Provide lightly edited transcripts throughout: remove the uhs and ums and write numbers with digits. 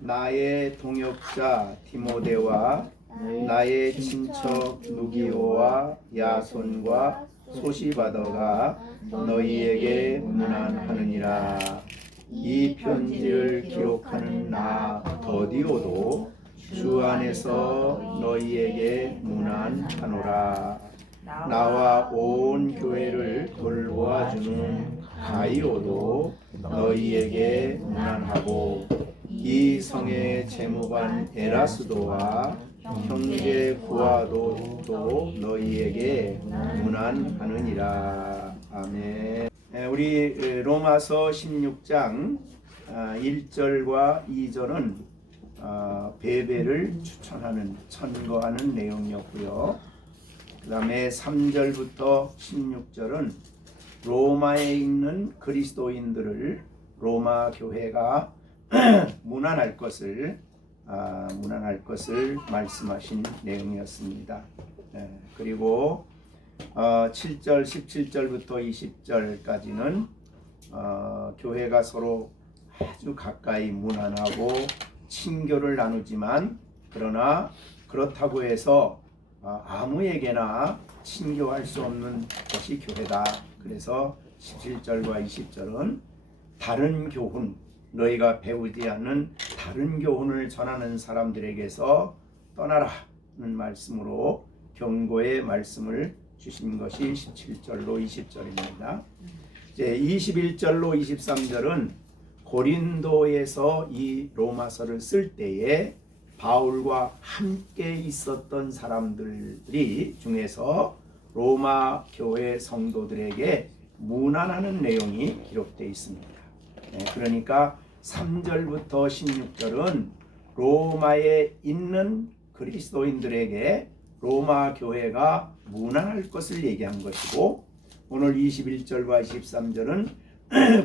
나의 동역자 디모데와 나의 친척 누기오와 야손과 소시바더가 너희에게 문안하느니라. 이 편지를 기록하는 나 더디오도 주 안에서 너희에게 문안하노라. 나와 온 교회를 돌보아주는 가이오도 너희에게 문안하고, 이 성의 재무관 에라스도와 형제 구아도도 너희에게 문안하느니라. 아멘. 우리 로마서 16장 1절과 2절은 베베를 추천하는, 천거하는 내용이었고요. 그 다음에 3절부터 16절은 로마에 있는 그리스도인들을 로마 교회가 문안할 것을 말씀하신 내용이었습니다. 그리고 7절, 17절부터 20절까지는 교회가 서로 아주 가까이 문안하고 친교를 나누지만, 그러나 그렇다고 해서 아무에게나 친교할 수 없는 것이 교회다. 그래서 17절과 20절은 다른 교훈, 너희가 배우지 않는 다른 교훈을 전하는 사람들에게서 떠나라는 말씀으로 경고의 말씀을 주신 것이 17절로 20절입니다. 이제 21절로 23절은 고린도에서 이 로마서를 쓸 때에 바울과 함께 있었던 사람들이 중에서 로마 교회 성도들에게 문안하는 내용이 기록되어 있습니다. 그러니까 3절부터 16절은 로마에 있는 그리스도인들에게 로마 교회가 문안할 것을 얘기한 것이고, 오늘 21절과 23절은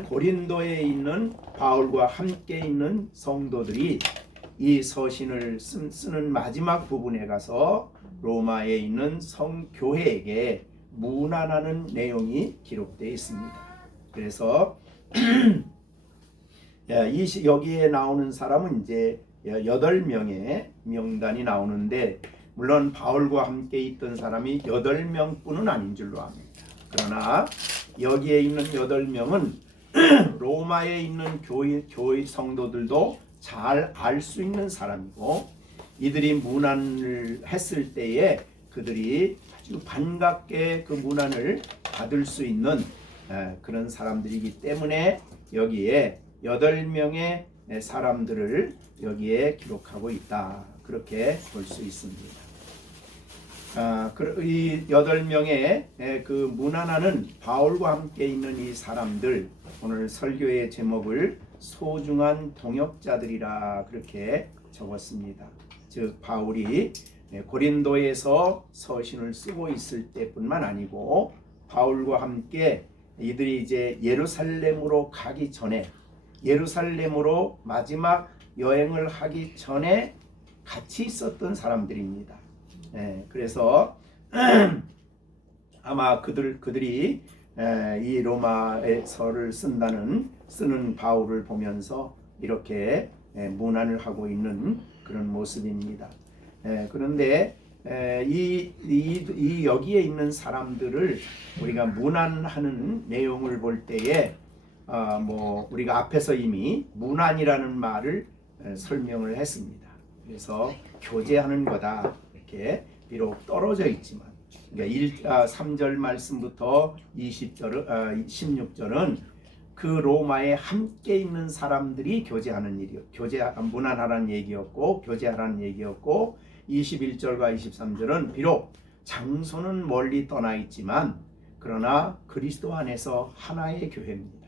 고린도에 있는 바울과 함께 있는 성도들이 이 서신을 쓰는 마지막 부분에 가서 로마에 있는 성교회에게 문안하는 내용이 기록되어 있습니다. 그래서 여기에 나오는 사람은 이제 8명의 명단이 나오는데, 물론 바울과 함께 있던 사람이 8명뿐은 아닌 줄로 압니다. 그러나 여기에 있는 8명은 로마에 있는 교회 성도들도 잘 알 수 있는 사람이고, 이들이 문안을 했을 때에 그들이 아주 반갑게 그 문안을 받을 수 있는 그런 사람들이기 때문에 여기에 8명의 사람들을 여기에 기록하고 있다, 그렇게 볼 수 있습니다. 이 8명의 그 문안하는 바울과 함께 있는 이 사람들, 오늘 설교의 제목을 소중한 동역자들이라 그렇게 적었습니다. 즉 바울이 고린도에서 서신을 쓰고 있을 때뿐만 아니고, 바울과 함께 이들이 이제 예루살렘으로 가기 전에, 예루살렘으로 마지막 여행을 하기 전에 같이 있었던 사람들입니다. 그래서 아마 그들이 이 로마서를 쓰는 바울을 보면서 이렇게 문안을 하고 있는 그런 모습입니다. 그런데 이 여기에 있는 사람들을 우리가 문안하는 내용을 볼 때에 우리가 앞에서 이미 문안이라는 말을 설명을 했습니다. 그래서 교제하는 거다, 이렇게 비록 떨어져 있지만, 그러니까 3절 말씀부터 16절은 그 로마에 함께 있는 사람들이 교제하는 일이요, 문안하라는 얘기였고, 교제하라는 얘기였고, 21절과 23절은 비록 장소는 멀리 떠나 있지만 그러나 그리스도 안에서 하나의 교회입니다.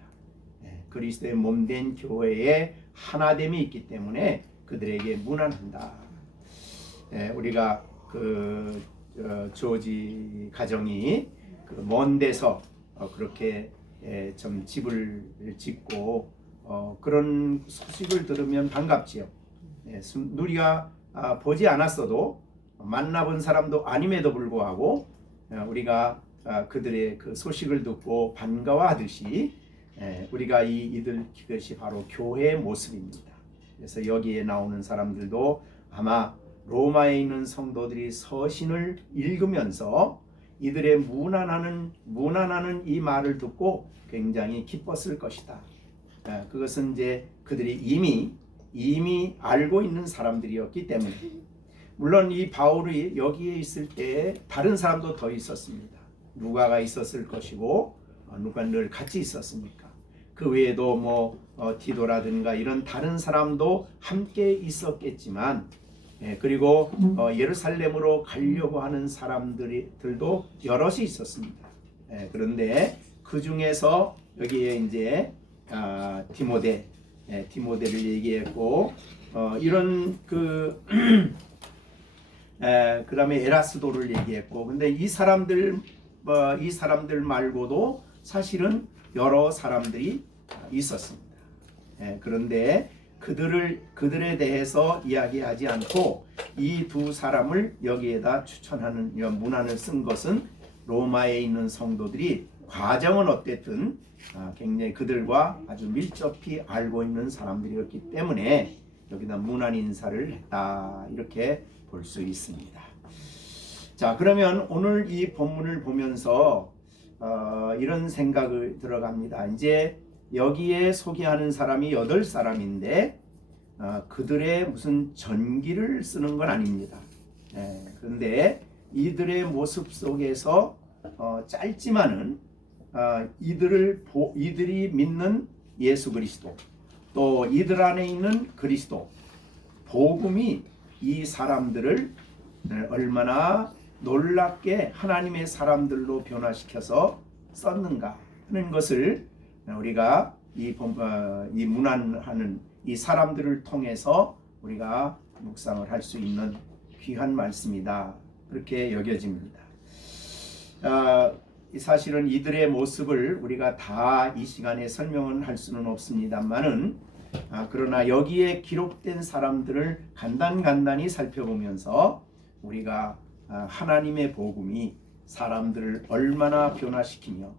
그리스도의 몸된 교회에 하나됨이 있기 때문에 그들에게 문안한다. 우리가 그 조지 가정이 그 먼 데서 그렇게 좀 집을 짓고 그런 소식을 들으면 반갑지요. 우리가 보지 않았어도, 만나본 사람도 아님에도 불구하고 우리가 그들의 그 소식을 듣고 반가워하듯이 우리가 이것이 바로 교회의 모습입니다. 그래서 여기에 나오는 사람들도 아마 로마에 있는 성도들이 서신을 읽으면서 이들의 문안하는 이 말을 듣고 굉장히 기뻤을 것이다. 그것은 이제 그들이 이미 알고 있는 사람들이었기 때문에. 물론 이 바울이 여기에 있을 때 다른 사람도 더 있었습니다. 누가가 있었을 것이고, 누가 늘 같이 있었으니까. 그 외에도 디도라든가 이런 다른 사람도 함께 있었겠지만, 그리고 예루살렘으로 가려고 하는 사람들도 여럿이 있었습니다. 그런데 그 중에서 여기에 이제 디모데를 얘기했고, 이런 그다음에 에라스도를 얘기했고, 근데 이 사람들 말고도 사실은 여러 사람들이 있었습니다. 그런데 그들에 대해서 이야기하지 않고 이 두 사람을 여기에다 추천하는 문안을 쓴 것은 로마에 있는 성도들이 과정은 어땠든 굉장히 그들과 아주 밀접히 알고 있는 사람들이었기 때문에 여기다 문안 인사를 했다, 이렇게 볼 수 있습니다. 자, 그러면 오늘 이 본문을 보면서 이런 생각을 들어갑니다. 이제 여기에 소개하는 사람이 8사람인데 그들의 무슨 전기를 쓰는 건 아닙니다. 그런데 이들의 모습 속에서 짧지만은 이들이 믿는 예수 그리스도, 또 이들 안에 있는 그리스도, 복음이 이 사람들을 얼마나 놀랍게 하나님의 사람들로 변화시켜서 썼는가 하는 것을 우리가 이 문안하는 이 사람들을 통해서 우리가 묵상을 할 수 있는 귀한 말씀이다, 그렇게 여겨집니다. 사실은 이들의 모습을 우리가 다 이 시간에 설명은 할 수는 없습니다만은, 그러나 여기에 기록된 사람들을 간단히 살펴보면서 우리가 하나님의 복음이 사람들을 얼마나 변화시키며,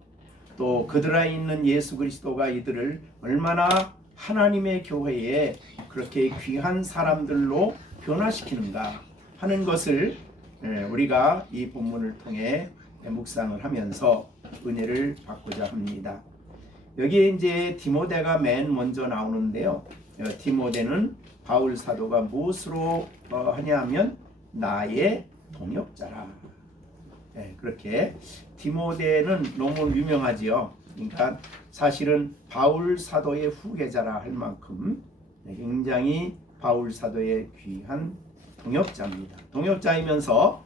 또 그들 안에 있는 예수 그리스도가 이들을 얼마나 하나님의 교회에 그렇게 귀한 사람들로 변화시키는가 하는 것을 우리가 이 본문을 통해 묵상을 하면서 은혜를 받고자 합니다. 여기에 이제 디모데가 맨 먼저 나오는데요. 디모데는 바울 사도가 무엇으로 하냐면 나의 동역자라. 그렇게 디모데는 너무 유명하지요. 그러니까 사실은 바울 사도의 후계자라 할 만큼 굉장히 바울 사도의 귀한 동역자입니다. 동역자이면서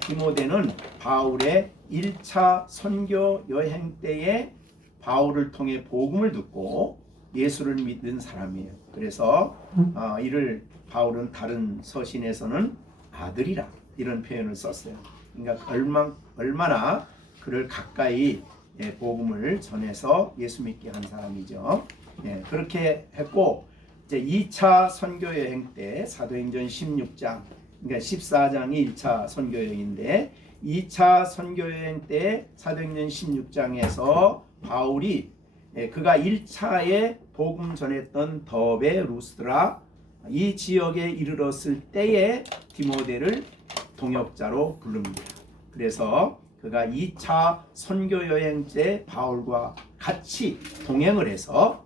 디모데는 바울의 1차 선교 여행 때에 바울을 통해 복음을 듣고 예수를 믿은 사람이에요. 그래서 이를 바울은 다른 서신에서는 아들이라 이런 표현을 썼어요. 그러니까 얼마나 그를 가까이 복음을 전해서 예수 믿게 한 사람이죠. 그렇게 했고, 이제 2차 선교 여행 때 사도행전 16장, 그러니까 14장이 1차 선교 여행인데 2차 선교 여행 때 사도행전 16장에서 바울이 그가 1차에 복음 전했던 더베, 루스드라 이 지역에 이르렀을 때에 디모데를 동역자로 부릅니다. 그래서 그가 2차 선교 여행 때 바울과 같이 동행을 해서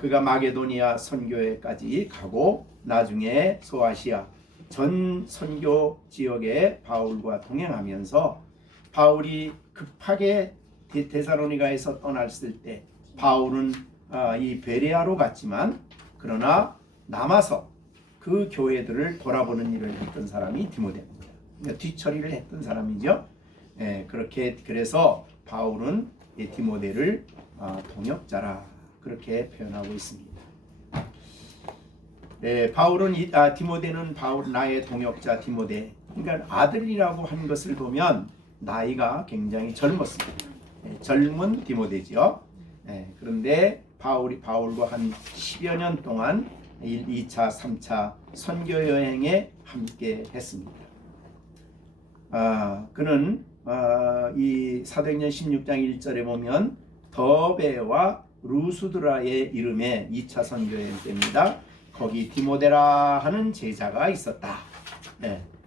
그가 마게도니아 선교회까지 가고 나중에 소아시아 전 선교 지역에 바울과 동행하면서 바울이 급하게 데살로니가에서 떠났을 때 바울은 이 베레아로 갔지만 그러나 남아서 그 교회들을 돌아보는 일을 했던 사람이 디모데입니다. 그러니까 뒤처리를 했던 사람이죠. 그렇게 그래서 바울은 디모데를 동역자라 그렇게 표현하고 있습니다. 바울은 디모데는 나의 동역자 디모데. 그러니까 아들이라고 한 것을 보면 나이가 굉장히 젊었습니다. 젊은 디모데죠. 그런데 바울과 한 10여 년 동안 2차, 3차 선교 여행에 함께 했습니다. 그는 이 사도행전 16장 1절에 보면 더베와 루스드라의 이름의 2차 선교 여행 때입니다. 거기 디모데라 하는 제자가 있었다.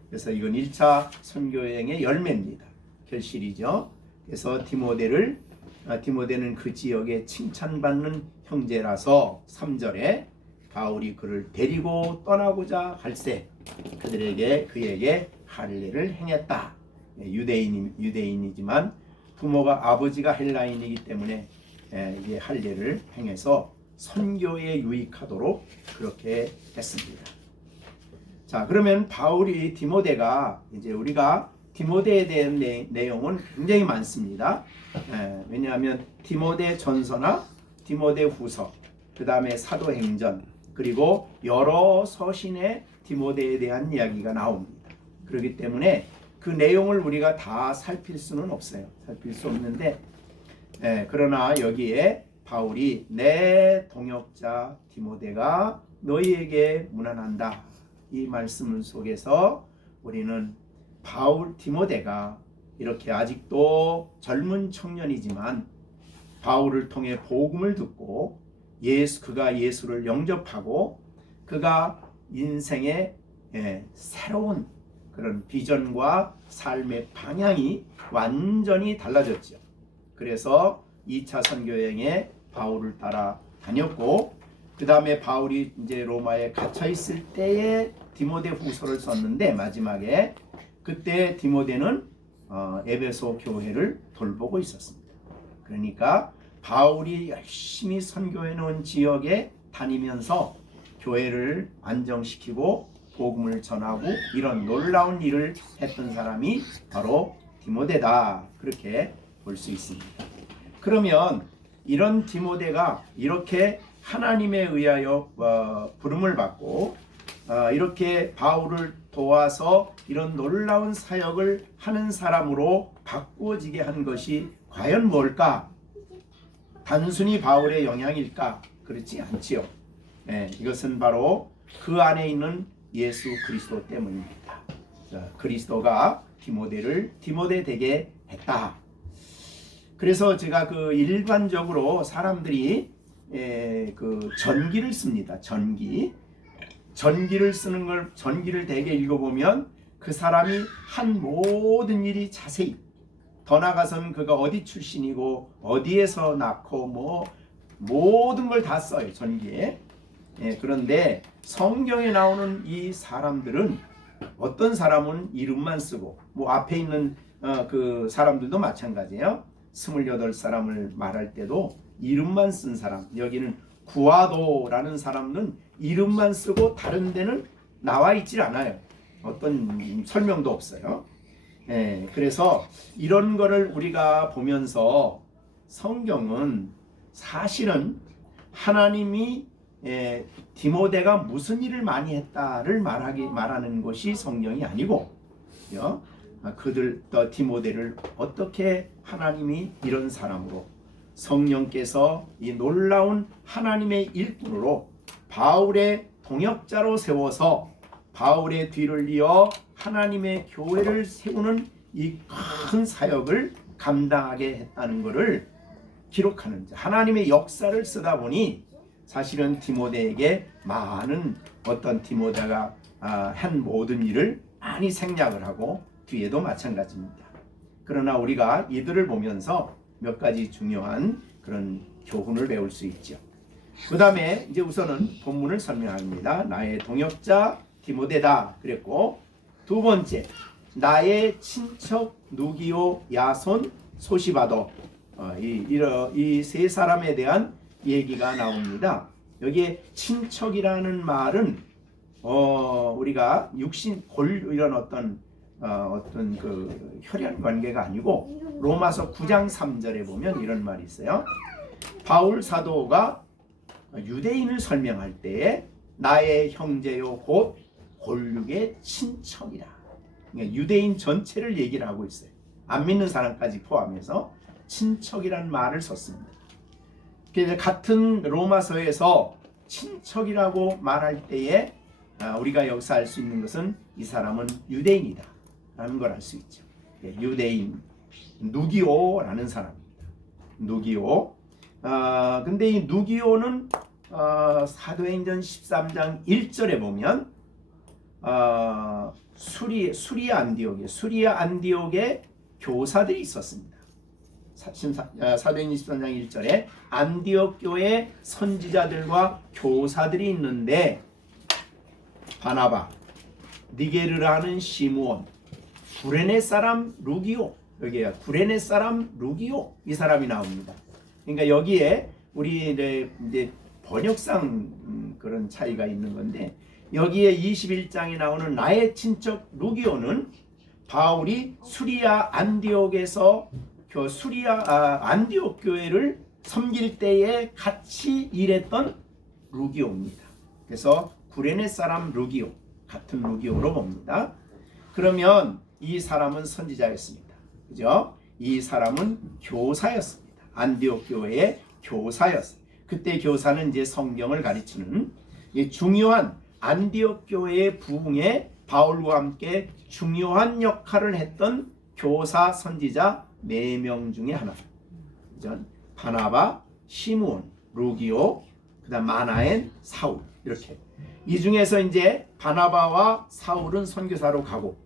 그래서 이건 1차 선교여행의 열매입니다. 결실이죠. 그래서 디모데는 그 지역에 칭찬받는 형제라서 3절에 바울이 그를 데리고 떠나고자 할세 그에게 할례를 행했다. 유대인이지만 부모가 아버지가 헬라인이기 때문에 이게 할례를 행해서 선교에 유익하도록 그렇게 했습니다. 자, 그러면 바울이 디모데가 이제 우리가 디모데에 대한 내용은 굉장히 많습니다. 왜냐하면 디모데 전서나 디모데 후서, 그 다음에 사도행전, 그리고 여러 서신에 디모데에 대한 이야기가 나옵니다. 그렇기 때문에 그 내용을 우리가 다 살필 수는 없어요. 살필 수 없는데 그러나 여기에 바울이 내 동역자 디모데가 너희에게 문안한다. 이 말씀 속에서 우리는 디모데가 이렇게 아직도 젊은 청년이지만 바울을 통해 복음을 듣고 그가 예수를 영접하고 그가 인생의 새로운 그런 비전과 삶의 방향이 완전히 달라졌죠. 그래서 2차 선교여행에 바울을 따라 다녔고 그 다음에 바울이 이제 로마에 갇혀 있을 때에 디모데 후서를 썼는데 마지막에 그때 디모데는 에베소 교회를 돌보고 있었습니다. 그러니까 바울이 열심히 선교해 놓은 지역에 다니면서 교회를 안정시키고 복음을 전하고 이런 놀라운 일을 했던 사람이 바로 디모데다. 그렇게 볼 수 있습니다. 그러면 이런 디모데가 이렇게 하나님에 의하여 부름을 받고 이렇게 바울을 도와서 이런 놀라운 사역을 하는 사람으로 바꾸어지게 한 것이 과연 뭘까? 단순히 바울의 영향일까? 그렇지 않지요. 이것은 바로 그 안에 있는 예수 그리스도 때문입니다. 그리스도가 디모데 되게 했다. 그래서 제가 그 일반적으로 사람들이 그 전기를 씁니다. 전기를 쓰는 걸 전기를 대개 읽어보면 그 사람이 한 모든 일이 자세히 더 나아가서는 그가 어디 출신이고 어디에서 낳고 뭐 모든 걸 다 써요. 전기에. 그런데 성경에 나오는 이 사람들은 어떤 사람은 이름만 쓰고 뭐 앞에 있는 그 사람들도 마찬가지예요. 28사람을 말할 때도 이름만 쓴 사람, 여기는 구아도라는 사람은 이름만 쓰고 다른 데는 나와 있질 않아요. 어떤 설명도 없어요. 그래서 이런 거를 우리가 보면서 성경은 사실은 하나님이 디모데가 무슨 일을 많이 했다를 말하는 것이 성경이 아니고 디모데를 어떻게 하나님이 이런 사람으로 성령께서 이 놀라운 하나님의 일꾼으로 바울의 동역자로 세워서 바울의 뒤를 이어 하나님의 교회를 세우는 이 큰 사역을 감당하게 했다는 것을 기록하는 하나님의 역사를 쓰다 보니 사실은 디모데에게 많은 어떤 디모데가 한 모든 일을 많이 생략을 하고 뒤에도 마찬가지입니다. 그러나 우리가 이들을 보면서 몇 가지 중요한 그런 교훈을 배울 수 있죠. 그 다음에 이제 우선은 본문을 설명합니다. 나의 동역자 디모데다 그랬고, 두 번째 나의 친척 누기오 야손 소시바도, 이 세 사람에 대한 얘기가 나옵니다. 여기에 친척이라는 말은 우리가 육신 이런 어떤 그 혈연 관계가 아니고 로마서 9장 3절에 보면 이런 말이 있어요. 바울 사도가 유대인을 설명할 때에 나의 형제요 곧 골육의 친척이라. 그러니까 유대인 전체를 얘기를 하고 있어요. 안 믿는 사람까지 포함해서 친척이라는 말을 썼습니다. 같은 로마서에서 친척이라고 말할 때에 우리가 여기서 알 수 있는 것은 이 사람은 유대인이다 라는 걸 알 수 있죠. 유대인 누기오라는 사람입니다. 누기오. 근데 이 누기오는 사도행전 13장 1절에 보면 수리아 안디옥에 교사들이 있었습니다. 사도행전 13장 1절에 안디옥 교회 선지자들과 교사들이 있는데 바나바, 니게르라는 시므온, 구레네 사람 루기오, 여기에 구레네 사람 루기오 이 사람이 나옵니다. 그러니까 여기에 우리 이제 번역상 그런 차이가 있는 건데 여기에 21장에 나오는 나의 친척 루기오는 바울이 수리아 안디옥에서 안디옥 교회를 섬길 때에 같이 일했던 루기오입니다. 그래서 구레네 사람 루기오, 같은 루기오로 봅니다. 그러면 이 사람은 선지자였습니다. 그죠? 이 사람은 교사였습니다. 안디옥 교회의 교사였어요. 그때 교사는 이제 성경을 가르치는 중요한 안디옥 교회의 부흥에 바울과 함께 중요한 역할을 했던 교사 선지자 4명 중에 하나. 바나바, 시므온, 루기오, 그다음 마나엔, 사울 이렇게. 이 중에서 이제 바나바와 사울은 선교사로 가고,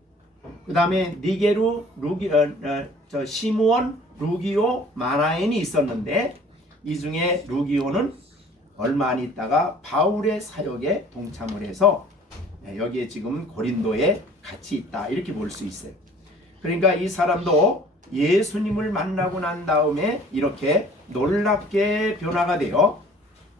그다음에 니게루, 시므온, 루기오, 마나엔이 있었는데 이 중에 루기오는 얼마 안 있다가 바울의 사역에 동참을 해서 여기에 지금 고린도에 같이 있다 이렇게 볼 수 있어요. 그러니까 이 사람도 예수님을 만나고 난 다음에 이렇게 놀랍게 변화가 되어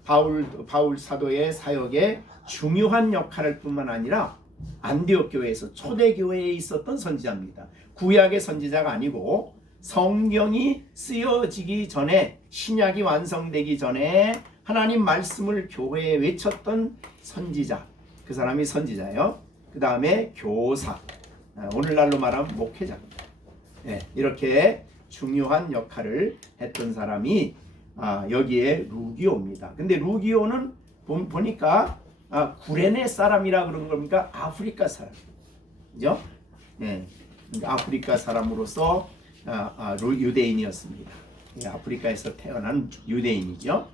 바울 사도의 사역에 중요한 역할을 뿐만 아니라 안디옥 교회에서 초대 교회에 있었던 선지자입니다. 구약의 선지자가 아니고 성경이 쓰여지기 전에, 신약이 완성되기 전에 하나님 말씀을 교회에 외쳤던 선지자, 그 사람이 선지자예요. 그 다음에 교사, 오늘날로 말하면 목회자입니다. 이렇게 중요한 역할을 했던 사람이 여기에 루기오입니다. 근데 루기오는 보니까 구레네 사람이라 그런 겁니까? 아프리카 사람, 그죠? 아프리카 사람으로서 유대인이었습니다. 아프리카에서 태어난 유대인이죠.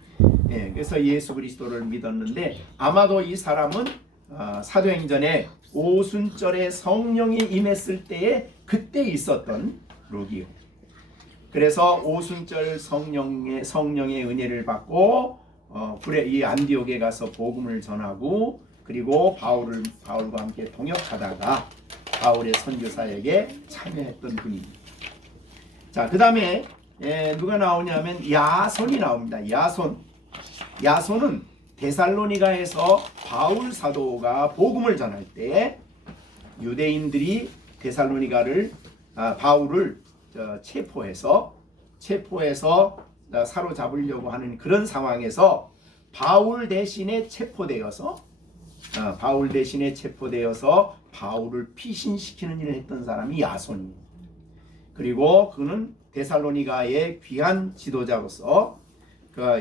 그래서 예수 그리스도를 믿었는데 아마도 이 사람은 사도행전에 오순절에 성령이 임했을 때에 그때 있었던 루기오. 그래서 오순절 성령의 은혜를 받고 이 안디옥에 가서 복음을 전하고 그리고 바울과 함께 동역하다가 바울의 선교사에게 참여했던 분입니다. 자, 그 다음에 누가 나오냐면 야손이 나옵니다. 야손은 데살로니가에서 바울 사도가 복음을 전할 때 유대인들이 데살로니가를 바울을 체포해서 사로잡으려고 하는 그런 상황에서 바울 대신에 체포되어서 바울을 피신시키는 일을 했던 사람이 야손입니다. 그리고 그는 데살로니가의 귀한 지도자로서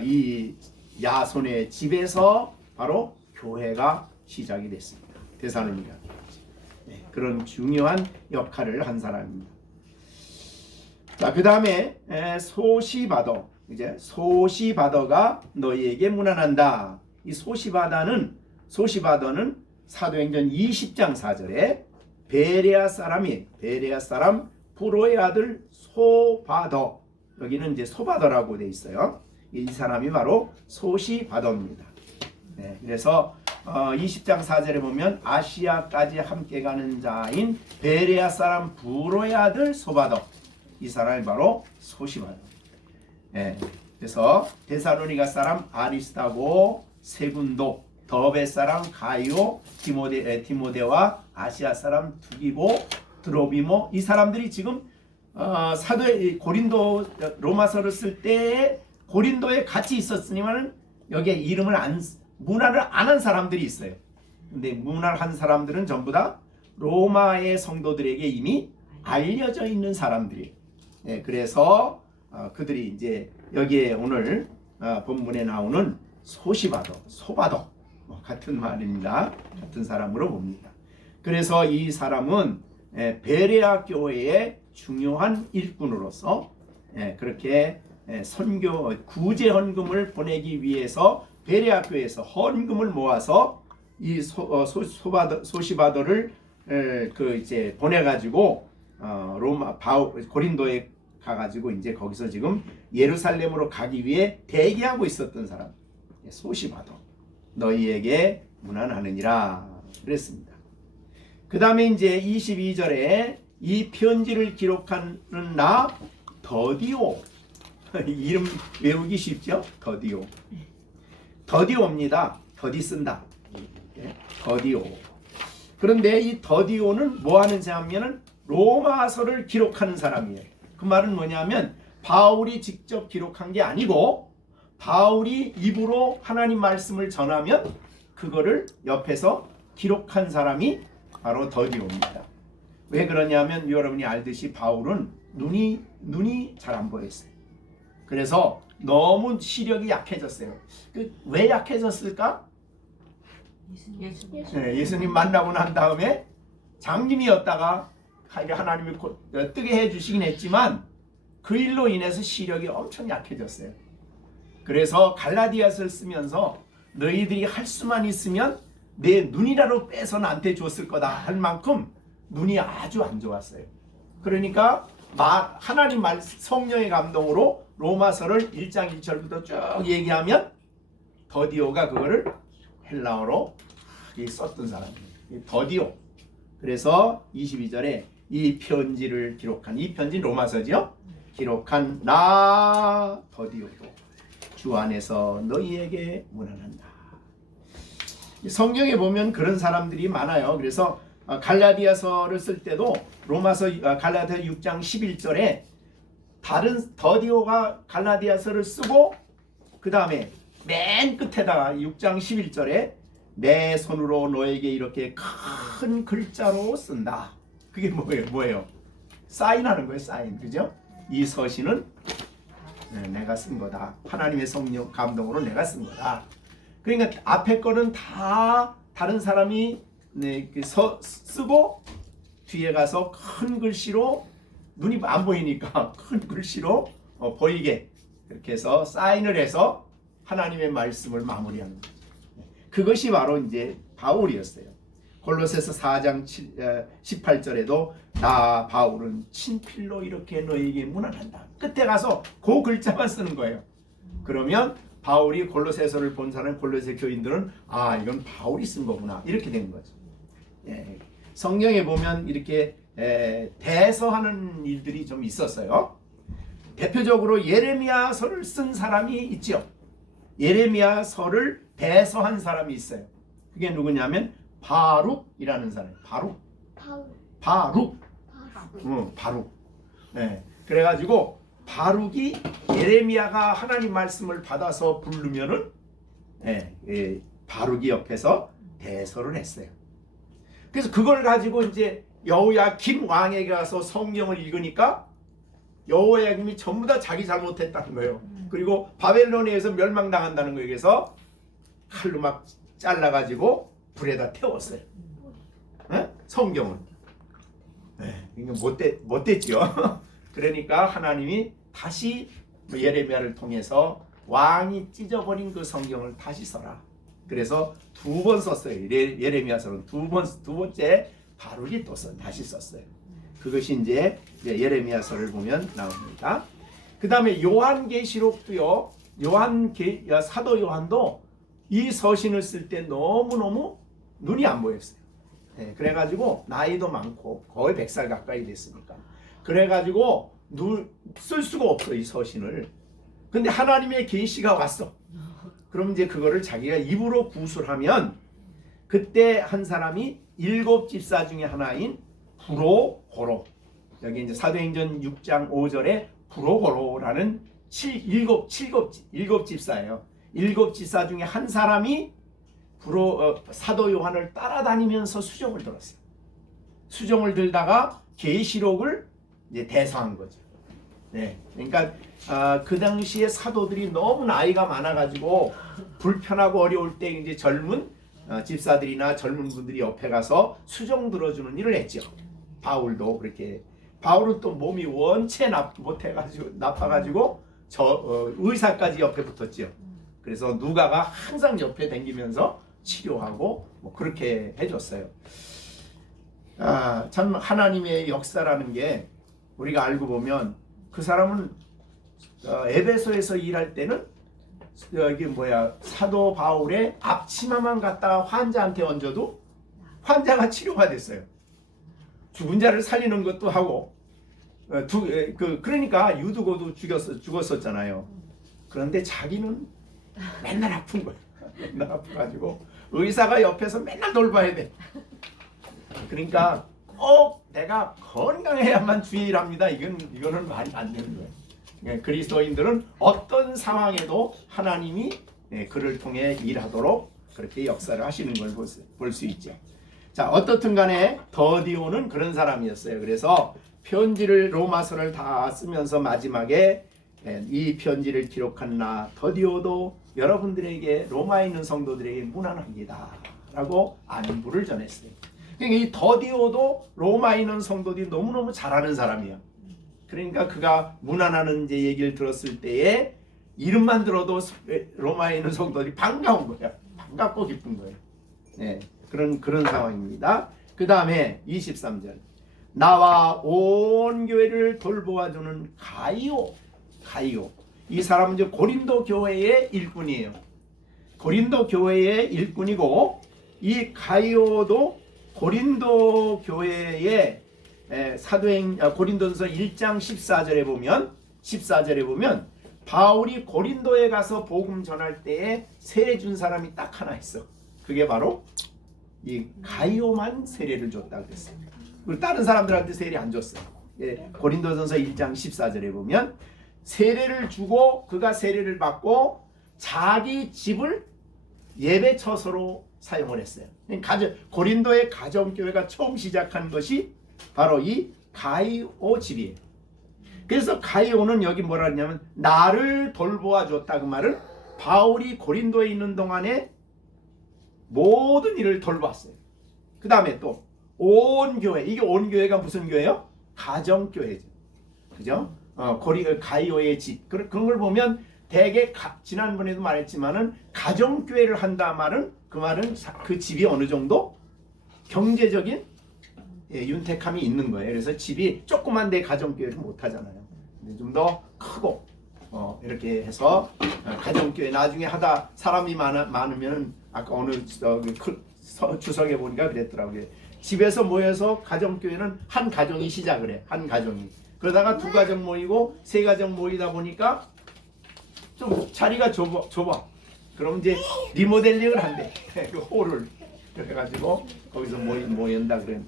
이 야손의 집에서 바로 교회가 시작이 됐습니다. 데살로니가. 그런 중요한 역할을 한 사람입니다. 자, 그 다음에 소시바더가 너희에게 문안한다. 이 소시바더는 사도행전 20장 4절에 베레아 사람 부로의 아들 소바더, 여기는 이제 소바더라고 돼 있어요. 이 사람이 바로 소시바더입니다. 그래서 20장 4절에 보면 아시아까지 함께 가는 자인 베레아 사람 부로의 아들 소바더, 이 사람이 바로 소시바더. 그래서 데살로니가 사람 아리스타고, 세군도, 더베 사람 가이오, 디모데와 아시아 사람 두기고, 드로비모, 이 사람들이 지금 사도의 고린도 로마서를 쓸 때 고린도에 같이 있었으니만 여기에 문화를 안 한 사람들이 있어요. 근데 문화를 한 사람들은 전부 다 로마의 성도들에게 이미 알려져 있는 사람들이에요. 그래서 그들이 이제 여기에 오늘 본문에 나오는 소바더 같은 말입니다. 같은 사람으로 봅니다. 그래서 이 사람은 베레아 교회의 중요한 일꾼으로서 그렇게 선교 구제 헌금을 보내기 위해서 베레아 교회에서 헌금을 모아서 이 소시바더를 그 이제 보내가지고 고린도에 가가지고 이제 거기서 지금 예루살렘으로 가기 위해 대기하고 있었던 사람, 소시바더, 너희에게 문안하느니라 그랬습니다. 그 다음에 이제 22절에 이 편지를 기록하는 나 더디오, 이름 외우기 쉽죠? 더디오입니다. 더디 쓴다. 더디오. 그런데 이 더디오는 뭐 하는 사람이냐면 로마서를 기록하는 사람이에요. 그 말은 뭐냐면 바울이 직접 기록한 게 아니고 바울이 입으로 하나님 말씀을 전하면 그거를 옆에서 기록한 사람이 바로 더디오입니다. 왜 그러냐면 여러분이 알듯이 바울은 눈이 잘 안 보였어요. 그래서 너무 시력이 약해졌어요. 왜 약해졌을까? 예수님 만나고 난 다음에 장님이었다가 하나님이 뜨게 해주시긴 했지만 그 일로 인해서 시력이 엄청 약해졌어요. 그래서 갈라디아서를 쓰면서 너희들이 할 수만 있으면 내 눈이라도 빼서 나한테 줬을 거다 할 만큼 눈이 아주 안 좋았어요. 그러니까 하나님 성령의 감동으로 로마서를 1장 1절부터 쭉 얘기하면 더디오가 그거를 헬라어로 썼던 사람이에요. 더디오. 그래서 22절에 이 편지를 기록한, 이 편지는 로마서죠. 기록한 나 더디오도 주 안에서 너희에게 문안한다. 성경에 보면 그런 사람들이 많아요. 그래서 갈라디아서를 쓸 때도 갈라디아 6장 11절에 다른 더디오가 갈라디아서를 쓰고 그 다음에 맨 끝에다가 6장 11절에 내 손으로 너에게 이렇게 큰 글자로 쓴다. 그게 뭐예요? 사인하는 거예요. 사인. 그죠? 이 서신은 내가 쓴 거다. 하나님의 성령 감동으로 내가 쓴 거다. 그러니까 앞에 거는 다 다른 사람이 쓰고 뒤에 가서 큰 글씨로 눈이 안 보이니까 큰 글씨로 보이게 이렇게 해서 사인을 해서 하나님의 말씀을 마무리하는 거죠. 그것이 바로 이제 바울이었어요. 골로새서 4장 18절에도 나 바울은 친필로 이렇게 너에게 문안한다. 끝에 가서 그 글자만 쓰는 거예요. 그러면 바울이 골로새서를 본 사람, 골로새 교인들은 이건 바울이 쓴 거구나 이렇게 된 거죠. 성경에 보면 이렇게 대서하는 일들이 좀 있었어요. 대표적으로 예레미야서를 쓴 사람이 있죠. 예레미야서를 대서한 사람이 있어요. 그게 누구냐면 바룩이라는 사람. 바룩. 그래가지고 바룩이 예레미야가 하나님 말씀을 받아서 부르면은 바룩이 옆에서 대서를 했어요. 그래서 그걸 가지고 이제 여호야김 왕에게 가서 성경을 읽으니까 여호야김이 전부 다 자기 잘못했다는 거예요. 그리고 바벨론에서 멸망당한다는 거예요. 그래서 칼로 막 잘라가지고 불에다 태웠어요. 성경을. 이거 못됐죠. 그러니까 하나님이 다시 예레미야를 통해서 왕이 찢어버린 그 성경을 다시 써라. 그래서 2번 썼어요. 예레미야서는 두 번째 바룩이 또 다시 썼어요. 그것이 이제 예레미야서를 보면 나옵니다. 그 다음에 요한계시록도요. 사도 요한도 이 서신을 쓸 때 너무너무 눈이 안 보였어요. 그래가지고 나이도 많고 거의 100살 가까이 됐으니까 그래가지고 쓸 수가 없어 이 서신을. 근데 하나님의 계시가 왔어. 그럼 이제 그거를 자기가 입으로 구술하면 그때 한 사람이 7집사 중에 하나인 부로고로, 여기 이제 사도행전 6장 5절에 부로고로라는 7집사예요. 7집사 중에 한 사람이 사도 요한을 따라다니면서 수정을 들었어요. 수정을 들다가 계시록을 이제 대서한 거죠. 그러니까 그 당시에 사도들이 너무 나이가 많아가지고 불편하고 어려울 때 이제 젊은 집사들이나 젊은 분들이 옆에 가서 수정 들어주는 일을 했죠. 바울도 그렇게. 바울은 또 몸이 원체 나빠가지고 의사까지 옆에 붙었죠. 그래서 누가가 항상 옆에 다니면서 치료하고 뭐 그렇게 해줬어요. 참 하나님의 역사라는 게 우리가 알고 보면 그 사람은 에베소에서 일할 때는 여기 사도 바울의 앞치마만 갖다가 환자한테 얹어도 환자가 치료가 됐어요. 죽은 자를 살리는 것도 하고 그러니까 유두고도 죽었었잖아요. 그런데 자기는 맨날 아픈 거예요. 맨날 아파가지고 의사가 옆에서 맨날 돌봐야 돼. 그러니까 꼭 내가 건강해야만 주의를 합니다. 이거는 말이 안 되는 거예요. 그리스도인들은 어떤 상황에도 하나님이 그를 통해 일하도록 그렇게 역사를 하시는 걸 볼 수 있죠. 자, 어떻든 간에 더디오는 그런 사람이었어요. 그래서 편지를 로마서를 다 쓰면서 마지막에 이 편지를 기록한 나 더디오도 여러분들에게 로마에 있는 성도들에게 문안합니다 라고 안부를 전했어요. 그러니까 이 더디오도 로마에 있는 성도들이 너무너무 잘하는 사람이에요. 그러니까 그가 문안하는 이제 얘기를 들었을 때에 이름만 들어도 로마에 있는 성도들이 반가운 거예요. 반갑고 기쁜 거예요. 네, 그런 상황입니다. 그 다음에 23절 나와 온 교회를 돌보아주는 가이오. 이 사람은 이제 고린도 교회의 일꾼이에요. 고린도 교회의 일꾼이고 이 가이오도 고린도 교회의 고린도전서 1장 14절에 보면 바울이 고린도에 가서 복음 전할 때에 세례 준 사람이 딱 하나 있어. 그게 바로 이 가이오만 세례를 줬다 그랬어요. 그리고 다른 사람들한테 세례 안 줬어요. 고린도전서 1장 14절에 보면 세례를 주고 그가 세례를 받고 자기 집을 예배 처소로 사용을 했어요. 고린도의 가정교회가 처음 시작한 것이 바로 이 가이오 집이에요. 그래서 가이오는 여기 뭐라 하냐면 나를 돌보아 줬다. 그 말은 바울이 고린도에 있는 동안에 모든 일을 돌봤어요. 그 다음에 또 온 교회, 이게 온 교회가 무슨 교회요? 가정교회죠. 그죠? 가이오의 집. 그런 걸 보면 대개 지난번에도 말했지만은 가정교회를 한다 말은 그 집이 어느 정도 경제적인 윤택함이 있는 거예요. 그래서 집이 조그만 데 가정교회를 못 하잖아요. 좀 더 크고 이렇게 해서 가정교회 나중에 하다 사람이 많으면 아까 어느 주석에 보니까 그랬더라고요. 집에서 모여서 가정교회는 한 가정이 시작을 해. 한 가정이. 그러다가 두 가정 모이고 세 가정 모이다 보니까 좀 자리가 좁아. 그럼 이제 리모델링을 한대. 그 홀을. 그래가지고 거기서 모인다 그래.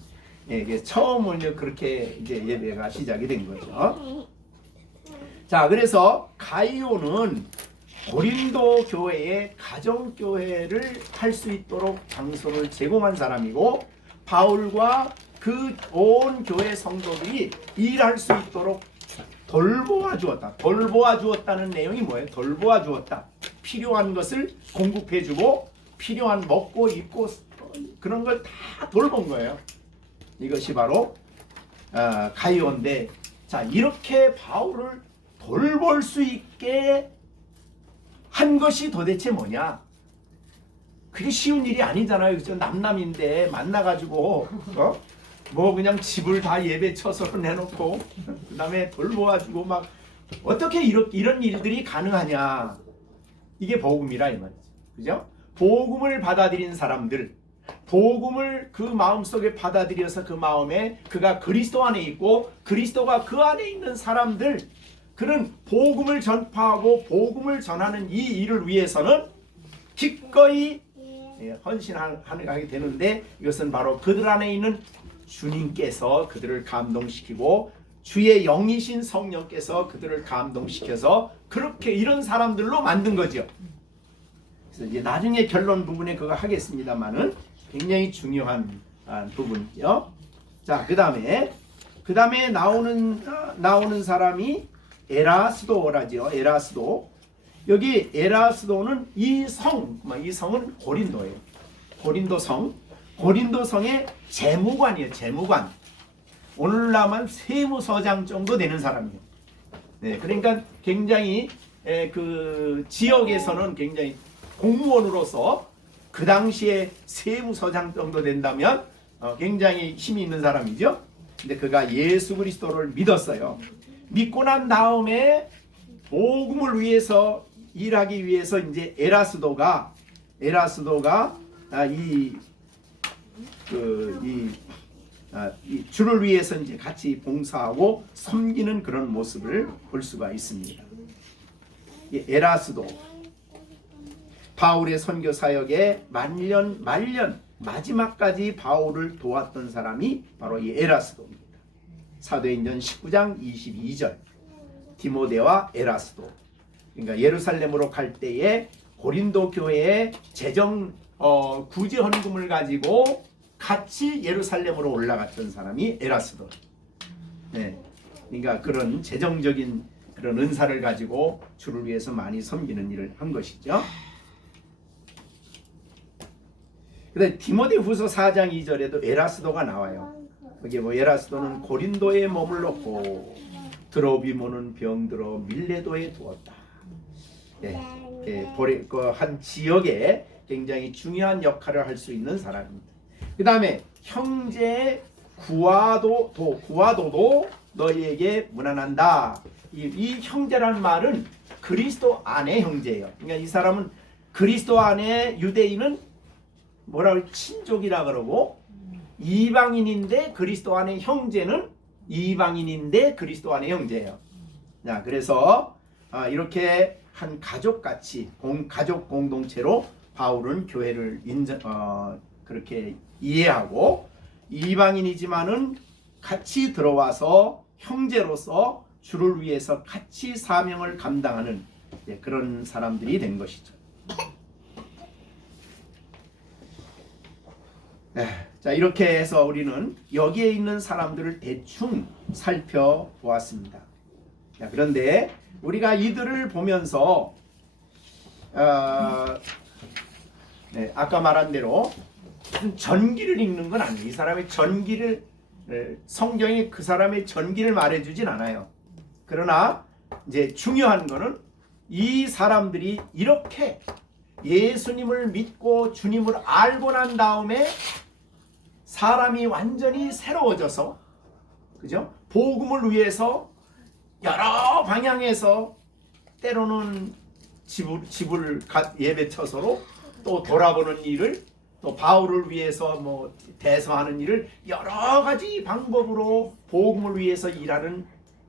이게 처음은 그렇게 이제 예배가 시작이 된 거죠. 자, 그래서 가이오는 고린도 교회의 가정교회를 할 수 있도록 장소를 제공한 사람이고 바울과 그 온 교회 성도들이 일할 수 있도록 돌보아 주었다. 돌보아 주었다는 내용이 뭐예요? 돌보아 주었다. 필요한 것을 공급해 주고 필요한 먹고 입고 그런 걸 다 돌본 거예요. 이것이 바로 가이오인데, 자, 이렇게 바울을 돌볼 수 있게 한 것이 도대체 뭐냐? 그게 쉬운 일이 아니잖아요. 그죠? 남남인데 만나가지고 뭐 그냥 집을 다 예배 처소로 내놓고 그 다음에 돌보아주고 막 어떻게 이런 일들이 가능하냐? 이게 복음이라 이 말이죠. 그죠? 복음을 받아들인 사람들, 복음을 그 마음속에 받아들여서 그 마음에 그가 그리스도 안에 있고 그리스도가 그 안에 있는 사람들, 그는 복음을 전파하고 복음을 전하는 이 일을 위해서는 기꺼이 헌신하게 되는데, 이것은 바로 그들 안에 있는 주님께서 그들을 감동시키고 주의 영이신 성령께서 그들을 감동시켜서 그렇게 이런 사람들로 만든 거죠. 그래서 이제 나중에 결론 부분에 그거 하겠습니다만은 굉장히 중요한 부분이죠. 자, 그 다음에 나오는 사람이 에라스도라죠. 에라스도. 여기 에라스도는 이 성은 고린도예요. 고린도성의 재무관이에요. 재무관. 오늘날만 세무서장 정도 되는 사람이에요. 네, 그러니까 굉장히 그 지역에서는 굉장히 공무원으로서 그 당시에 세무서장 정도 된다면 굉장히 힘이 있는 사람이죠. 근데 그가 예수 그리스도를 믿었어요. 믿고 난 다음에 복음을 위해서 일하기 위해서 이제 에라스도가 이 주를 위해서 이제 같이 봉사하고 섬기는 그런 모습을 볼 수가 있습니다. 이 에라스도 바울의 선교 사역의 말년 마지막까지 바울을 도왔던 사람이 바로 이 에라스도입니다. 사도행전 19장 22절 디모데와 에라스도, 그러니까 예루살렘으로 갈 때에 고린도 교회에 재정 구제 헌금을 가지고 같이 예루살렘으로 올라갔던 사람이 에라스도. 네, 그러니까 그런 재정적인 그런 은사를 가지고 주를 위해서 많이 섬기는 일을 한 것이죠. 근데 디모데후서 4장 2절에도 에라스도가 나와요. 거기 뭐 에라스도는 고린도에 머물렀고 드로비모는 병들어 밀레도에 두었다. 한 지역에 굉장히 중요한 역할을 할 수 있는 사람입니다. 그 다음에 형제 구와도도 너희에게 문안한다. 이 형제라는 말은 그리스도 안의 형제예요. 그러니까 이 사람은 그리스도 안의 유대인은 뭐라고 친족이라 그러고, 이방인인데 그리스도 안의 형제는 이방인인데 그리스도 안의 형제예요. 자, 그래서 이렇게 한 가족같이 가족 공동체로 바울은 교회를 그렇게 이해하고, 이방인이지만은 같이 들어와서 형제로서 주를 위해서 같이 사명을 감당하는 그런 사람들이 된 것이죠. 자, 이렇게 해서 우리는 여기에 있는 사람들을 대충 살펴보았습니다. 자, 그런데 우리가 이들을 보면서 아까 말한 대로 무슨 전기를 읽는 건 아니에요. 이 사람의 전기를, 성경이 그 사람의 전기를 말해주진 않아요. 그러나 이제 중요한 거는 이 사람들이 이렇게 예수님을 믿고 주님을 알고 난 다음에 사람이 완전히 새로워져서, 그죠? 복음을 위해서 여러 방향에서 때로는 집을 예배처서로 또 돌아보는 일을, 또 바울을 위해서 뭐 대서하는 일을 여러 가지 방법으로 복음을 위해서 일하는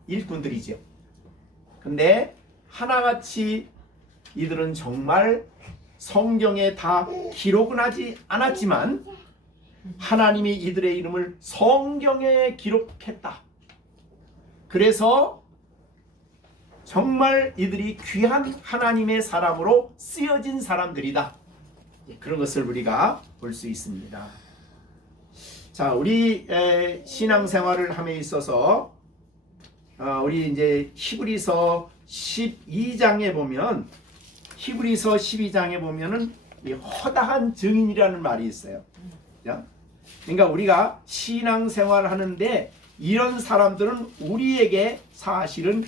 일꾼들이죠. 근데 하나같이 이들은 정말 성경에 다 기록은 하지 않았지만 하나님이 이들의 이름을 성경에 기록했다. 그래서 정말 이들이 귀한 하나님의 사람으로 쓰여진 사람들이다. 그런 것을 우리가 볼 수 있습니다. 자, 우리 신앙생활을 함에 있어서 우리 이제 히브리서 12장에 보면, 히브리서 12장에 보면은 이 허다한 증인이라는 말이 있어요. 그러니까 우리가 신앙생활을 하는데 이런 사람들은 우리에게 사실은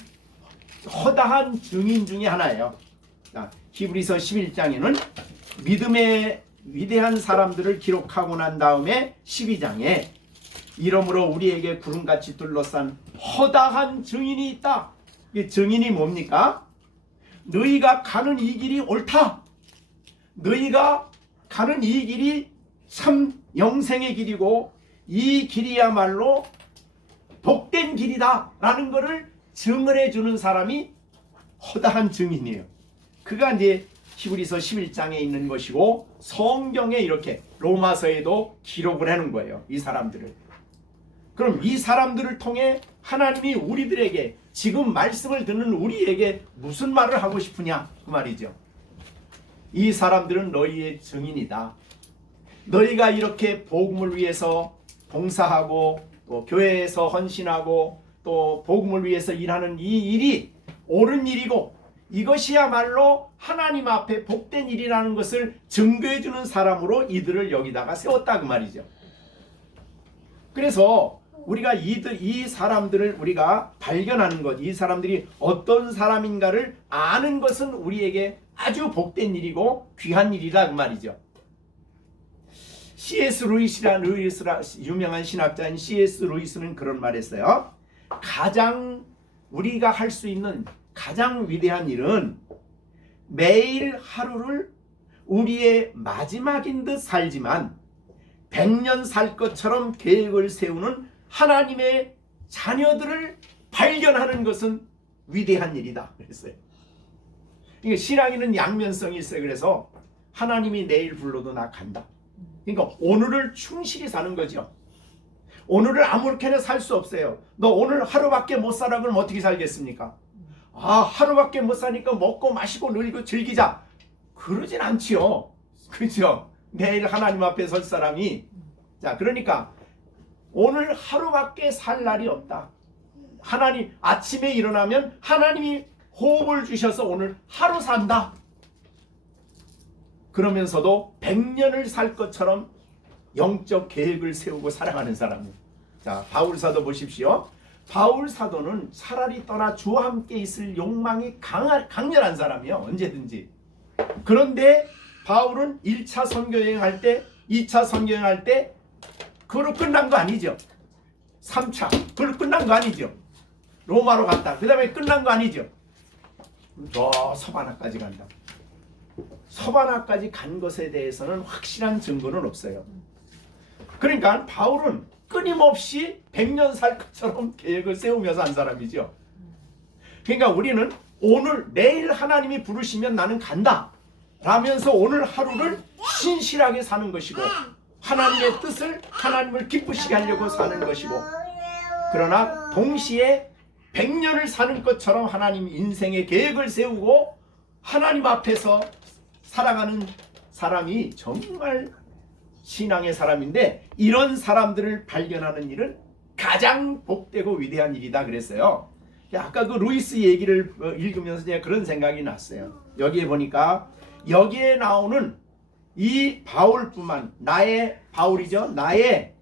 허다한 증인 중에 하나예요. 히브리서 11장에는 믿음의 위대한 사람들을 기록하고 난 다음에 12장에 이러므로 우리에게 구름같이 둘러싼 허다한 증인이 있다. 이 증인이 뭡니까? 너희가 가는 이 길이 옳다. 너희가 가는 이 길이 참 영생의 길이고 이 길이야말로 복된 길이다 라는 것을 증언해 주는 사람이 허다한 증인이에요. 그가 이제 히브리서 11장에 있는 것이고, 성경에 이렇게 로마서에도 기록을 하는 거예요. 이 사람들을. 그럼 이 사람들을 통해 하나님이 우리들에게, 지금 말씀을 듣는 우리에게 무슨 말을 하고 싶으냐 그 말이죠. 이 사람들은 너희의 증인이다. 너희가 이렇게 복음을 위해서 봉사하고 또 교회에서 헌신하고 또 복음을 위해서 일하는 이 일이 옳은 일이고, 이것이야말로 하나님 앞에 복된 일이라는 것을 증거해 주는 사람으로 이들을 여기다가 세웠다 그 말이죠. 그래서 우리가 이 사람들을 우리가 발견하는 것, 이 사람들이 어떤 사람인가를 아는 것은 우리에게 아주 복된 일이고 귀한 일이다 그 말이죠. C.S. 루이스라는 유명한 신학자인 C.S. 루이스는 그런 말했어요. 가장 우리가 할 수 있는 가장 위대한 일은 매일 하루를 우리의 마지막인 듯 살지만 100년 살 것처럼 계획을 세우는 하나님의 자녀들을 발견하는 것은 위대한 일이다 그랬어요. 그러니까 신앙에는 양면성이 있어요. 그래서 하나님이 내일 불러도 나 간다. 그러니까 오늘을 충실히 사는 거죠. 오늘을 아무렇게나 살 수 없어요. 너 오늘 하루밖에 못 살아 그럼 어떻게 살겠습니까? 하루밖에 못 사니까 먹고 마시고 놀고 즐기자. 그러진 않지요. 그렇죠? 내일 하나님 앞에 설 사람이. 자, 그러니까 오늘 하루밖에 살 날이 없다. 하나님 아침에 일어나면 하나님이 호흡을 주셔서 오늘 하루 산다. 그러면서도 100년을 살 것처럼 영적 계획을 세우고 살아가는 사람이에요. 자, 바울 사도 보십시오. 바울 사도는 차라리 떠나 주와 함께 있을 욕망이 강렬한 사람이에요. 언제든지. 그런데 바울은 1차 선교여행할 때, 2차 선교여행할 때 그걸로 끝난 거 아니죠. 3차 그걸로 끝난 거 아니죠. 로마로 갔다. 그 다음에 끝난 거 아니죠. 저 서바나까지 간다. 서바나까지 간 것에 대해서는 확실한 증거는 없어요. 그러니까 바울은 끊임없이 100년 살 것처럼 계획을 세우면서 한 사람이죠. 그러니까 우리는 오늘 내일 하나님이 부르시면 나는 간다 라면서 오늘 하루를 신실하게 사는 것이고 하나님의 뜻을 하나님을 기쁘시게 하려고 사는 것이고 그러나 동시에 100년을 사는 것처럼 하나님 인생의 계획을 세우고 하나님 앞에서 살아가는 사람이 정말 신앙의 사람인데 이런 사람들을 발견하는 일은 가장 복되고 위대한 일이다 그랬어요. 아까 그 루이스 얘기를 읽으면서 제가 그런 생각이 났어요. 여기에 보니까 여기에 나오는 이 바울뿐만 나의 바울이죠. 나의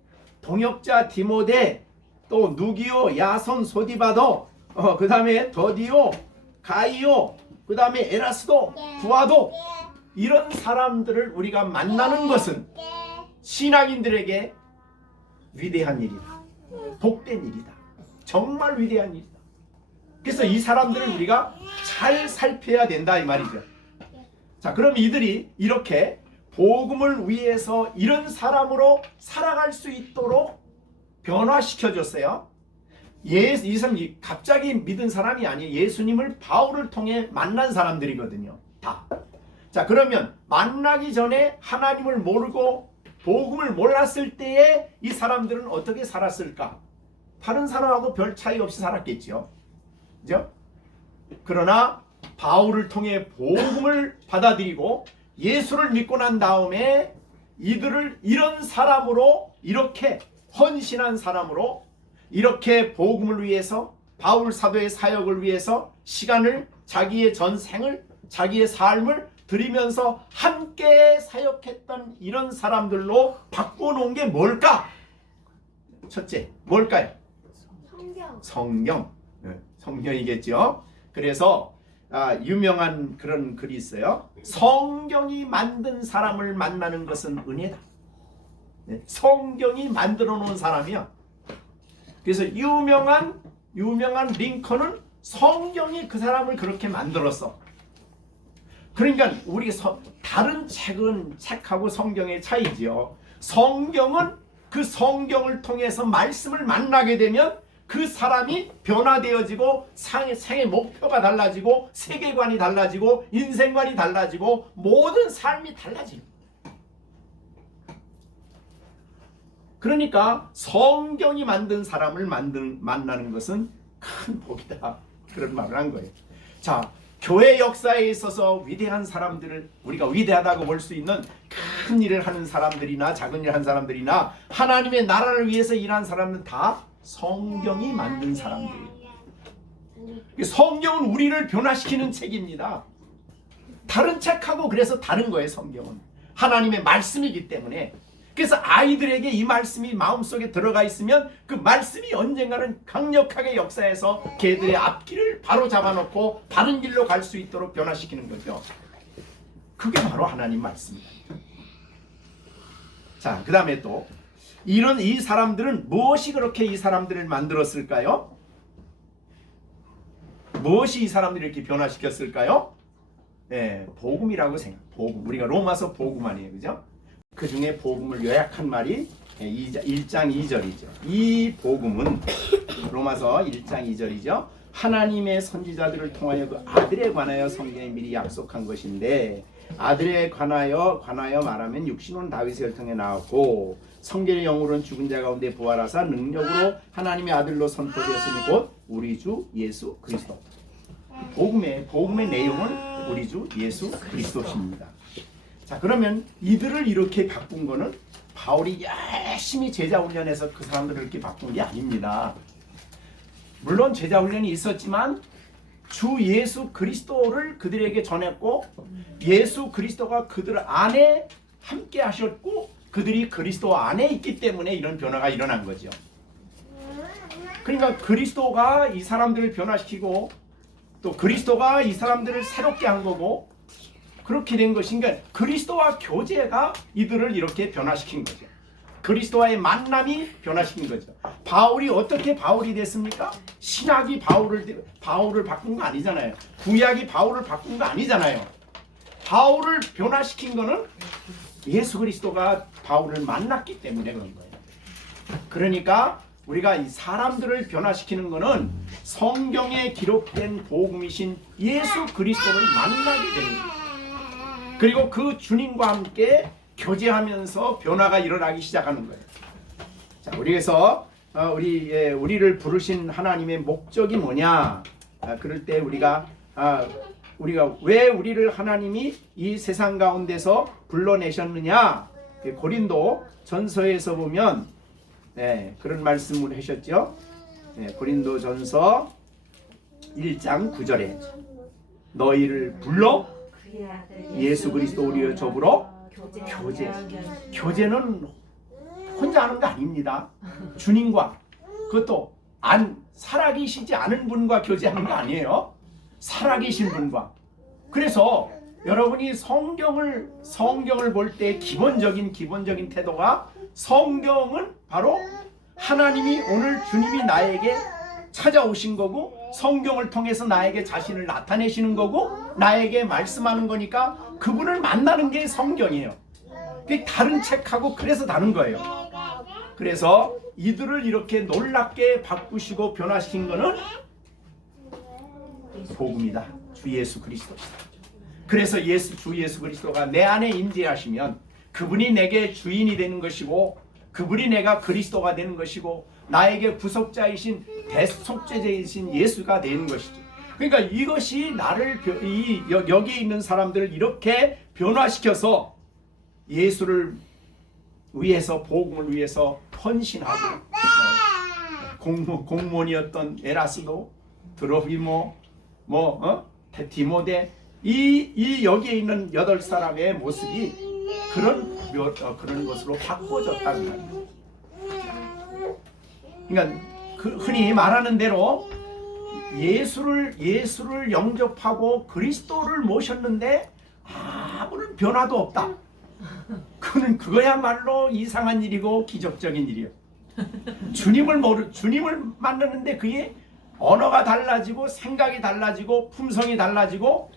동역자 디모데 또 누기오 야손 소디바도 그 다음에 더디오 가이오 그 다음에 에라스도 부아도 이런 사람들을 우리가 만나는 것은 신앙인들에게 위대한 일이다. 복된 일이다. 정말 위대한 일이다. 그래서 이 사람들을 우리가 잘 살펴야 된다 이 말이죠. 자, 그럼 이들이 이렇게 복음을 위해서 이런 사람으로 살아갈 수 있도록 변화시켜줬어요. 이 사람이 갑자기 믿은 사람이 아니에요. 예수님을 바울을 통해 만난 사람들이거든요. 다. 자, 그러면 만나기 전에 하나님을 모르고 복음을 몰랐을 때에 이 사람들은 어떻게 살았을까? 다른 사람하고 별 차이 없이 살았겠죠. 그죠? 그러나 바울을 통해 복음을 받아들이고 예수를 믿고 난 다음에 이들을 이런 사람으로 이렇게 헌신한 사람으로 이렇게 복음을 위해서 바울 사도의 사역을 위해서 시간을 자기의 전생을 자기의 삶을 드리면서 함께 사역했던 이런 사람들로 바꿔놓은 게 뭘까? 첫째, 뭘까요? 성경. 성경이겠죠. 그래서 유명한 그런 글이 있어요. 성경이 만든 사람을 만나는 것은 은혜다. 성경이 만들어 놓은 사람이야. 그래서 유명한 링컨은 성경이 그 사람을 그렇게 만들었어. 그러니까 우리 다른 책하고 성경의 차이지요. 성경은 그 성경을 통해서 말씀을 만나게 되면 그 사람이 변화되어지고 생의 목표가 달라지고 세계관이 달라지고 인생관이 달라지고 모든 삶이 달라집니다. 그러니까 성경이 만든 사람을 만나는 것은 큰 복이다. 그런 말을 한 거예요. 자, 교회 역사에 있어서 위대한 사람들을 우리가 위대하다고 볼 수 있는 큰 일을 하는 사람들이나 작은 일을 한 사람들이나 하나님의 나라를 위해서 일한 사람은 다 성경이 만든 사람들이에요. 성경은 우리를 변화시키는 책입니다. 다른 책하고 그래서 다른 거예요. 성경은 하나님의 말씀이기 때문에. 그래서 아이들에게 이 말씀이 마음속에 들어가 있으면 그 말씀이 언젠가는 강력하게 역사해서 걔들의 앞길을 바로 잡아놓고 바른 길로 갈 수 있도록 변화시키는 거죠. 그게 바로 하나님 말씀입니다. 자, 그 다음에 또 이런 이 사람들은 무엇이 그렇게 이 사람들을 만들었을까요? 무엇이 이 사람들을 이렇게 변화시켰을까요? 네, 복음이라고 생각. 복음. 우리가 로마서 복음 아니에요, 그죠? 그 중에 복음을 요약한 말이 1장 2절이죠. 이 복음은 로마서 1장 2절이죠. 하나님의 선지자들을 통하여 그 아들에 관하여 성경에 미리 약속한 것인데, 아들에 관하여 말하면 육신은 다윗의 혈통에 나왔고 성경의 영으로는 죽은 자 가운데 부활하사 능력으로 하나님의 아들로 선포되었으니 곧 우리 주 예수 그리스도. 복음의 내용은 우리 주 예수 그리스도십니다. 자, 그러면 이들을 이렇게 바꾼 거는 바울이 열심히 제자 훈련해서 그 사람들을 이렇게 바꾼 게 아닙니다. 물론 제자 훈련이 있었지만 주 예수 그리스도를 그들에게 전했고 예수 그리스도가 그들 안에 함께 하셨고 그들이 그리스도 안에 있기 때문에 이런 변화가 일어난 거죠. 그러니까 그리스도가 이 사람들을 변화시키고 또 그리스도가 이 사람들을 새롭게 한 거고 그렇게 된 것인가. 그리스도와 교제가 이들을 이렇게 변화시킨 거죠. 그리스도와의 만남이 변화시킨 거죠. 바울이 어떻게 바울이 됐습니까? 신약이 바울을 바꾼 거 아니잖아요. 구약이 바울을 바꾼 거 아니잖아요. 바울을 변화시킨 거는 예수 그리스도가 바울을 만났기 때문에 그런 거예요. 그러니까 우리가 이 사람들을 변화시키는 거는 성경에 기록된 복음이신 예수 그리스도를 만나게 됩니다. 그리고 그 주님과 함께 교제하면서 변화가 일어나기 시작하는 거예요. 자, 그래서 우리를 부르신 하나님의 목적이 뭐냐? 그럴 때 우리가 왜 우리를 하나님이 이 세상 가운데서 불러내셨느냐? 고린도 전서에서 보면 그런 말씀을 하셨죠. 고린도 전서 1장 9절에 너희를 불러 예수 그리스도 우리의 접으로 교제는 혼자 하는 거 아닙니다. 주님과 그것도 살아계시지 않은 분과 교제하는 거 아니에요. 살아계신 분과. 그래서 여러분이 성경을 볼 때 기본적인 태도가 성경은 바로 하나님이 오늘 주님이 나에게 찾아오신 거고 성경을 통해서 나에게 자신을 나타내시는 거고 나에게 말씀하는 거니까 그분을 만나는 게 성경이에요. 그게 다른 책하고 그래서 다른 거예요. 그래서 이들을 이렇게 놀랍게 바꾸시고 변화시킨 거는 복음이다. 주 예수 그리스도다. 그래서 주 예수 그리스도가 내 안에 임재하시면 그분이 내게 주인이 되는 것이고 그분이 내가 그리스도가 되는 것이고 나에게 구속자이신 대속죄자이신 예수가 되는 것이죠. 그러니까 이것이 나를 여기에 있는 사람들을 이렇게 변화시켜서 예수를 위해서 복음을 위해서 헌신하고 공무원이었던 에라스도 드로피모 디모데 이 여기에 있는 8사람의 모습이 그런 것으로 바꿔졌다는 말이에요. 그러니까 흔히 말하는 대로 예수를 영접하고 그리스도를 모셨는데 아무런 변화도 없다. 그거야말로 이상한 일이고 기적적인 일이에요. 주님을 만나는데 그게 언어가 달라지고 생각이 달라지고 품성이 달라지고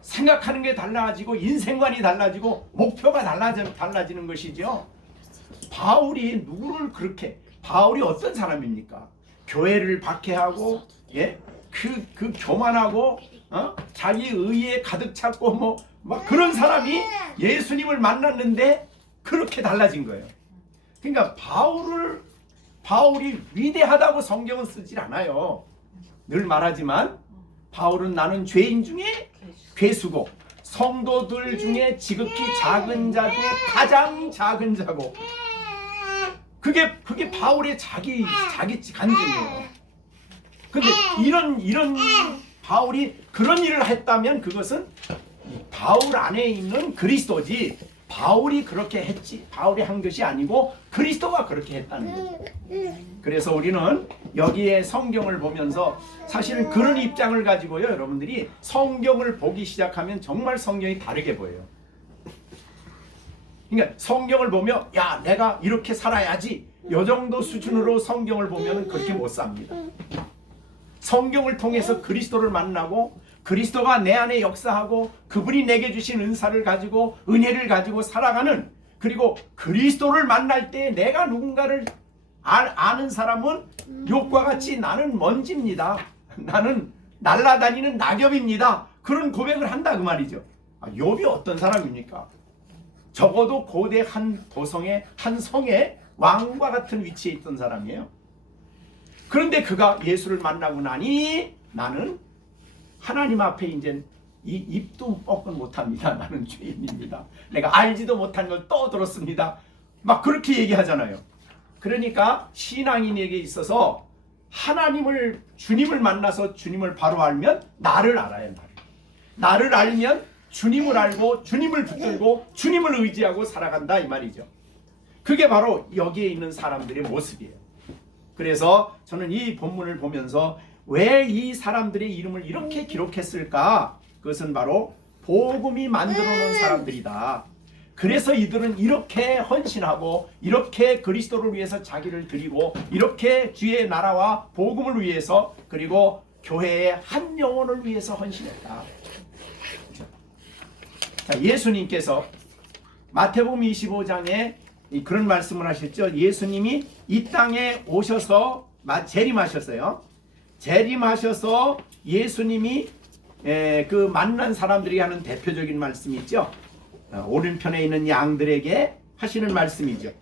생각하는 게 달라지고 인생관이 달라지고 목표가 달라지는 것이죠. 바울이 바울이 어떤 사람입니까? 교회를 박해하고 그 교만하고 자기 의에 가득 찼고 막 그런 사람이 예수님을 만났는데 그렇게 달라진 거예요. 그러니까 바울이 위대하다고 성경은 쓰질 않아요. 늘 말하지만 바울은 나는 죄인 중에 괴수고 성도들 중에 지극히 작은 자도 가장 작은 자고 그게 바울의 자기 간증이에요. 근데 이런 바울이 그런 일을 했다면 그것은 바울 안에 있는 그리스도지 바울이 그렇게 했지, 바울이 한 것이 아니고 그리스도가 그렇게 했다는 거죠. 그래서 우리는 여기에 성경을 보면서 사실은 그런 입장을 가지고요, 여러분들이 성경을 보기 시작하면 정말 성경이 다르게 보여요. 그러니까 성경을 보며 야, 내가 이렇게 살아야지, 이 정도 수준으로 성경을 보면 그렇게 못 삽니다. 성경을 통해서 그리스도를 만나고 그리스도가 내 안에 역사하고 그분이 내게 주신 은사를 가지고 은혜를 가지고 살아가는, 그리고 그리스도를 만날 때 내가 누군가를 아는 사람은 욥과 같이 나는 먼지입니다, 나는 날아다니는 낙엽입니다, 그런 고백을 한다 그 말이죠. 욥이 어떤 사람입니까? 적어도 고대 한 도성의 한 성의 왕과 같은 위치에 있던 사람이에요. 그런데 그가 예수를 만나고 나니 나는 하나님 앞에 이제 이 입도 뻗건 못합니다. 나는 죄인입니다. 내가 알지도 못한 걸 떠들었습니다. 막 그렇게 얘기하잖아요. 그러니까 신앙인에게 있어서 하나님을, 주님을 만나서 주님을 바로 알면 나를 알아요. 나를 알면 주님을 알고 주님을 붙들고 주님을 의지하고 살아간다 이 말이죠. 그게 바로 여기에 있는 사람들의 모습이에요. 그래서 저는 이 본문을 보면서 왜 이 사람들의 이름을 이렇게 기록했을까? 그것은 바로 복음이 만들어 놓은 사람들이다. 그래서 이들은 이렇게 헌신하고 이렇게 그리스도를 위해서 자기를 드리고 이렇게 주의 나라와 복음을 위해서, 그리고 교회의 한 영혼을 위해서 헌신했다. 자, 예수님께서 마태복음 25장에 그런 말씀을 하셨죠. 예수님이 이 땅에 오셔서 재림하셨어요. 재림하셔서 예수님이 그 만난 사람들이 하는 대표적인 말씀이 있죠. 오른편에 있는 양들에게 하시는 말씀이죠.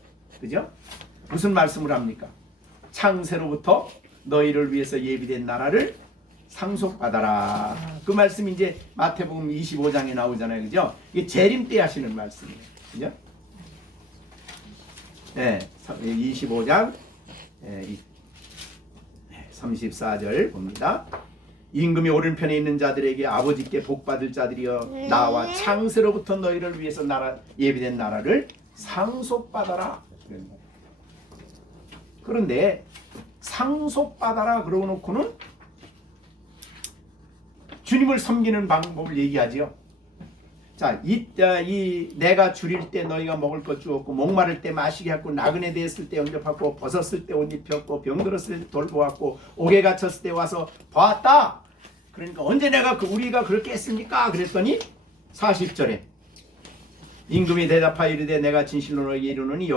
그죠? 무슨 말씀을 합니까? 창세로부터 너희를 위해서 예비된 나라를 상속받아라. 그 말씀이 이제 마태복음 25장에 나오잖아요. 그죠? 이게 재림 때 하시는 말씀이에요. 그죠? 네, 25장 34절 봅니다. 임금이 오른편에 있는 자들에게 아버지께 복받을 자들이여, 나와 창세로부터 너희를 위해서 예비된 나라를 상속받아라. 그런데 상속받아라 그러고 놓고는 주님을 섬기는 방법을 얘기하지요. 자, 내가 줄일 때 너희가 먹을 것 주었고, 목마를 때 마시게 했고, 나그네 되었을 때 영접하고, 벗었을 때 옷 입혔고, 병들었을 때 돌보았고, 옥에 갇혔을 때 와서 보았다. 그러니까 언제 내가 우리가 그렇게 했습니까? 그랬더니 40절에 임금이 대답하여 이르되 내가 진실로 너희에게 이르노니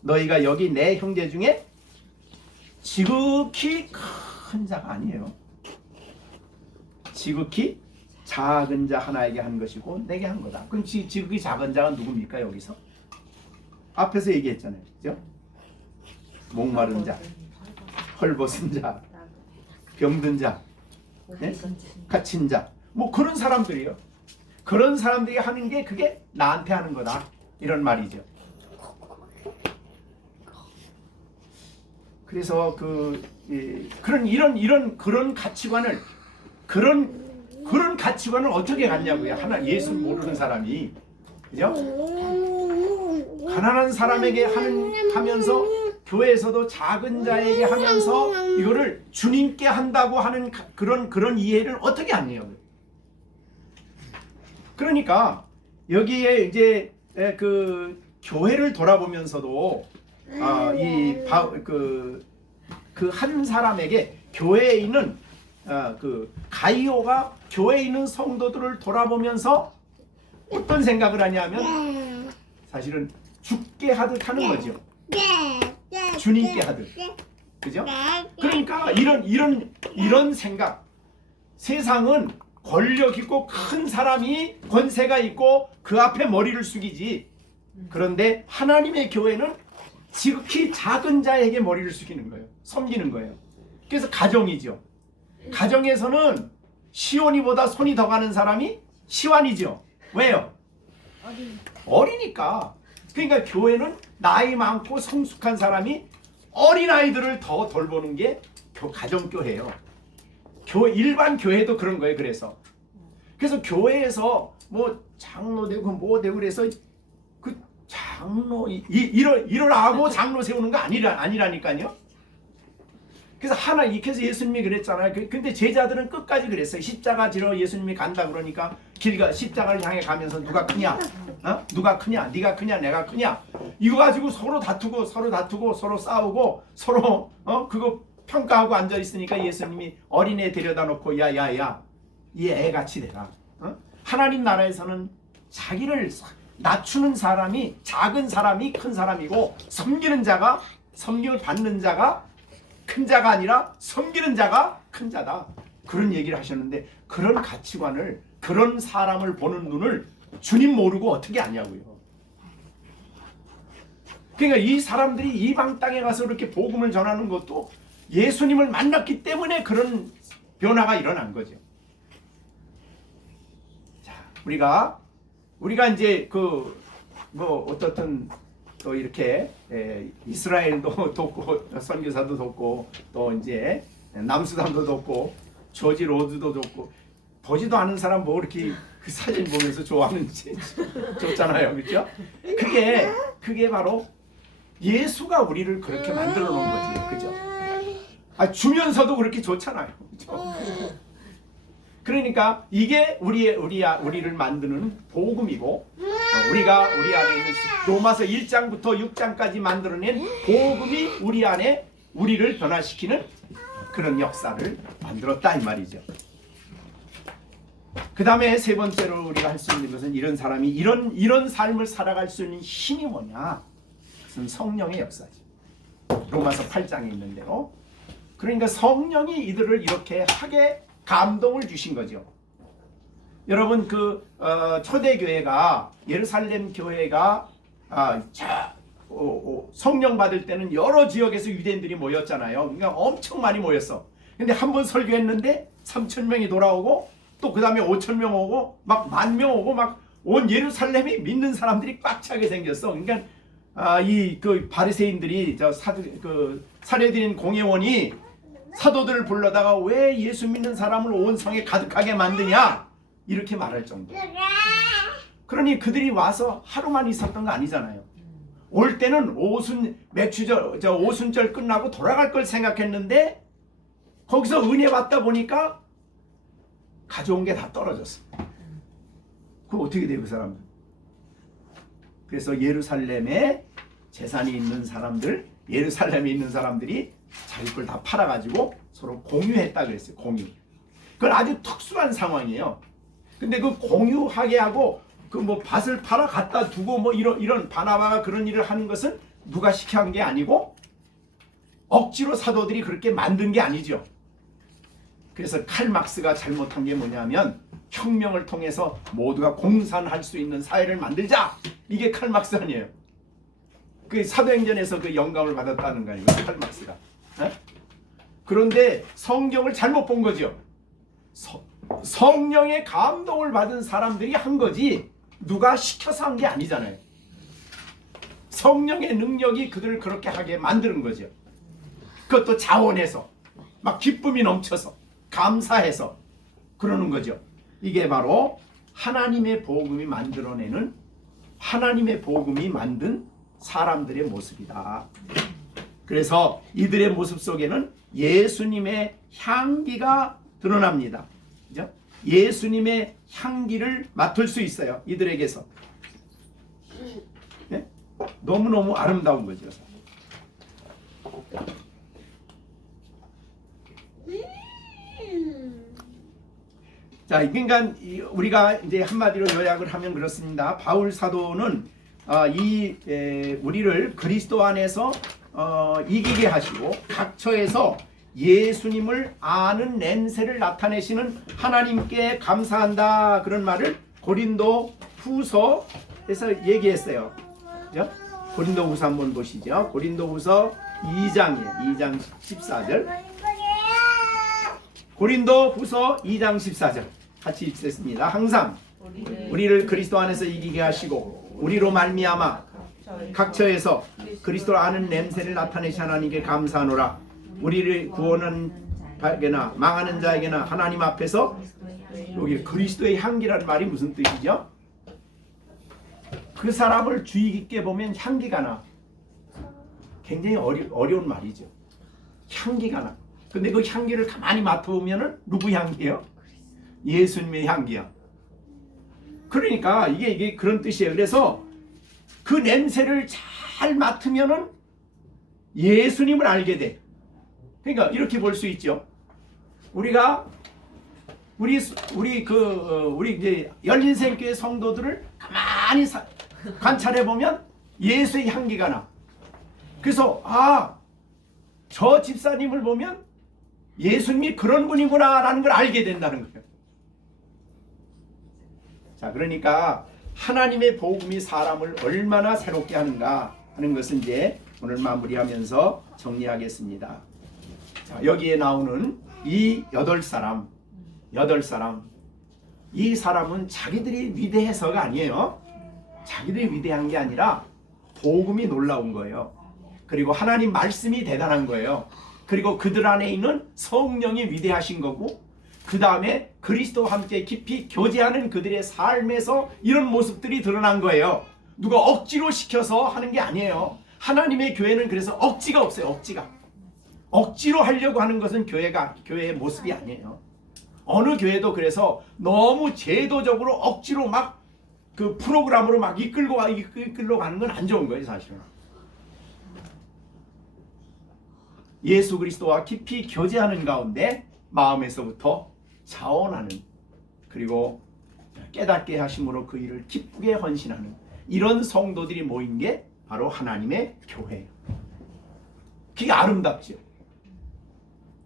너희가 여기 내 형제 중에 지극히 큰 자가 아니에요. 지극히 작은 자 하나에게 한 것이고 내게 한 거다. 그럼 지극히 작은 자가 누굽니까? 여기서 앞에서 얘기했잖아요. 그죠? 목마른 자, 헐벗은 자, 병든 자, 네? 갇힌 자, 뭐 그런 사람들이요. 그런 사람들이 하는 게 그게 나한테 하는 거다, 이런 말이죠. 그래서 그런 가치관을 그런 가치관을 어떻게 갖냐고요. 예수 모르는 사람이, 그죠? 가난한 사람에게 하면서 교회에서도 작은 자에게 하면서 이거를 주님께 한다고 하는 그런 이해를 어떻게 하냐고요. 그러니까 여기에 이제 그 교회를 돌아보면서도 그 한 사람에게 교회에 있는 그 가이오가 교회에 있는 성도들을 돌아보면서 어떤 생각을 하냐면 사실은 죽게 하듯 하는 거죠. 주님께 하듯. 그죠? 그러니까 이런 생각. 세상은 권력 있고 큰 사람이 권세가 있고 그 앞에 머리를 숙이지. 그런데 하나님의 교회는 지극히 작은 자에게 머리를 숙이는 거예요. 섬기는 거예요. 그래서 가정이죠. 가정에서는 시온이보다 손이 더 가는 사람이 시완이죠. 왜요? 어리니까. 그러니까 교회는 나이 많고 성숙한 사람이 어린아이들을 더 돌보는 게 가정교회예요. 일반 교회도 그런 거예요. 그래서 교회에서 뭐 장로 되고 뭐 되고 그래서 장로 이러라고 장로 세우는 거 아니라니까요. 그래서 그래서 예수님이 그랬잖아요. 근데 제자들은 끝까지 그랬어요. 십자가 지러 예수님이 간다 그러니까 십자가를 향해 가면서 누가 크냐? 누가 크냐? 네가 크냐? 내가 크냐? 이거 가지고 서로 다투고 서로 싸우고 서로 그거 평가하고 앉아 있으니까 예수님이 어린애 데려다 놓고 야야야 이 애같이 되라. 하나님 나라에서는 자기를 낮추는 사람이 작은 사람이 큰 사람이고 섬김을 받는 자가 큰 자가 아니라 섬기는 자가 큰 자다. 그런 얘기를 하셨는데 그런 가치관을 그런 사람을 보는 눈을 주님 모르고 어떻게 아냐고요. 그러니까 이 사람들이 이방 땅에 가서 이렇게 복음을 전하는 것도 예수님을 만났기 때문에 그런 변화가 일어난 거죠. 자, 우리가 이제 어떻든 또 이렇게 이스라엘도 돕고 선교사도 돕고 또 이제 남수단도 돕고 조지 로드도 돕고 보지도 않은 사람 뭐 이렇게 그 사진 보면서 좋아하는지 좋잖아요, 그렇죠? 그게 바로 예수가 우리를 그렇게 만들어 놓은 거지, 그죠? 주면서도 그렇게 좋잖아요, 그죠? 그러니까 이게 우리를 만드는 복음이고 우리가 우리 안에 있는 로마서 1장부터 6장까지 만들어낸 복음이 우리 안에 우리를 변화시키는 그런 역사를 만들었다 이 말이죠. 그 다음에 세 번째로 우리가 할 수 있는 것은 이런 사람이 이런 삶을 살아갈 수 있는 힘이 뭐냐? 그것은 성령의 역사지. 로마서 8장에 있는 대로. 그러니까 성령이 이들을 이렇게 하게 감동을 주신 거죠. 여러분 초대교회가 예루살렘 교회가 성령 받을 때는 여러 지역에서 유대인들이 모였잖아요. 그러니까 엄청 많이 모였어. 근데 한 번 설교했는데 3,000명이 돌아오고 또 그 다음에 5,000명 오고 막 10,000명 오고 막 온 예루살렘이 믿는 사람들이 꽉 차게 생겼어. 그러니까 바리새인들이 사례드린 공회원이 사도들을 불러다가 왜 예수 믿는 사람을 온 성에 가득하게 만드냐 이렇게 말할 정도. 그러니 그들이 와서 하루만 있었던 거 아니잖아요. 올 때는 오순절 끝나고 돌아갈 걸 생각했는데 거기서 은혜 받다 보니까 가져온 게 다 떨어졌어. 그럼 어떻게 돼요, 그 사람들? 그래서 예루살렘에 재산이 있는 사람들, 예루살렘에 있는 사람들이 자기 걸 다 팔아가지고 서로 공유했다 그랬어요. 공유. 그건 아주 특수한 상황이에요. 근데 그 공유하게 하고 밭을 팔아 갖다 두고 이런 바나바가 그런 일을 하는 것은 누가 시켜한 게 아니고 억지로 사도들이 그렇게 만든 게 아니죠. 그래서 칼 막스가 잘못한 게 뭐냐면 혁명을 통해서 모두가 공산할 수 있는 사회를 만들자. 이게 칼 막스 아니에요. 그 사도행전에서 그 영감을 받았다는 거 아니에요, 칼 막스가. 그런데 성경을 잘못 본 거죠. 성령의 감동을 받은 사람들이 한 거지 누가 시켜서 한 게 아니잖아요. 성령의 능력이 그들을 그렇게 하게 만드는 거죠. 그것도 자원해서 막 기쁨이 넘쳐서 감사해서 그러는 거죠. 이게 바로 하나님의 복음이 만들어내는 하나님의 복음이 만든 사람들의 모습이다. 그래서 이들의 모습 속에는 예수님의 향기가 드러납니다. 그죠? 예수님의 향기를 맡을 수 있어요. 이들에게서. 네? 너무너무 아름다운 거죠. 자, 그러니까 우리가 이제 한마디로 요약을 하면 그렇습니다. 바울 사도는 우리를 그리스도 안에서 이기게 하시고 각 처에서 예수님을 아는 냄새를 나타내시는 하나님께 감사한다 그런 말을 고린도 후서에서 얘기했어요. 그죠? 고린도 후서 한번 보시죠. 고린도 후서 2장 14절. 고린도 후서 2장 14절 같이 읽겠습니다. 항상 우리를 그리스도 안에서 이기게 하시고 우리로 말미암아 각처에서 그리스도를 아는 냄새를 나타내시 하나님께 감사하노라. 우리를 구원하는 자에게나 망하는 자에게나 하나님 앞에서 여기 그리스도의 향기라는 말이 무슨 뜻이죠? 그 사람을 주의 깊게 보면 향기가 나. 굉장히 어려운 말이죠. 향기가 나. 근데 그 향기를 가만히 맡아보면은 누구 향기예요? 예수님의 향기야. 그러니까 이게 그런 뜻이에요. 그래서 그 냄새를 잘 맡으면은 예수님을 알게 돼. 그러니까 이렇게 볼 수 있죠. 우리가 우리 이제 열린생교회 성도들을 가만히 관찰해 보면 예수의 향기가 나. 그래서 저 집사님을 보면 예수님이 그런 분이구나라는 걸 알게 된다는 거예요. 자, 그러니까 하나님의 복음이 사람을 얼마나 새롭게 하는가 하는 것은 이제 오늘 마무리하면서 정리하겠습니다. 자, 여기에 나오는 이 8사람, 이 사람은 자기들이 위대해서가 아니에요. 자기들이 위대한 게 아니라 복음이 놀라운 거예요. 그리고 하나님 말씀이 대단한 거예요. 그리고 그들 안에 있는 성령이 위대하신 거고, 그 다음에 그리스도와 함께 깊이 교제하는 그들의 삶에서 이런 모습들이 드러난 거예요. 누가 억지로 시켜서 하는 게 아니에요. 하나님의 교회는 그래서 억지가 없어요. 억지로 하려고 하는 것은 교회의 모습이 아니에요. 어느 교회도 그래서 너무 제도적으로 억지로 막 그 프로그램으로 막 이끌고 가는 건 안 좋은 거예요, 사실은. 예수 그리스도와 깊이 교제하는 가운데 마음에서부터 자원하는, 그리고 깨닫게 하심으로 그 일을 기쁘게 헌신하는 이런 성도들이 모인 게 바로 하나님의 교회예요. 그게 아름답죠.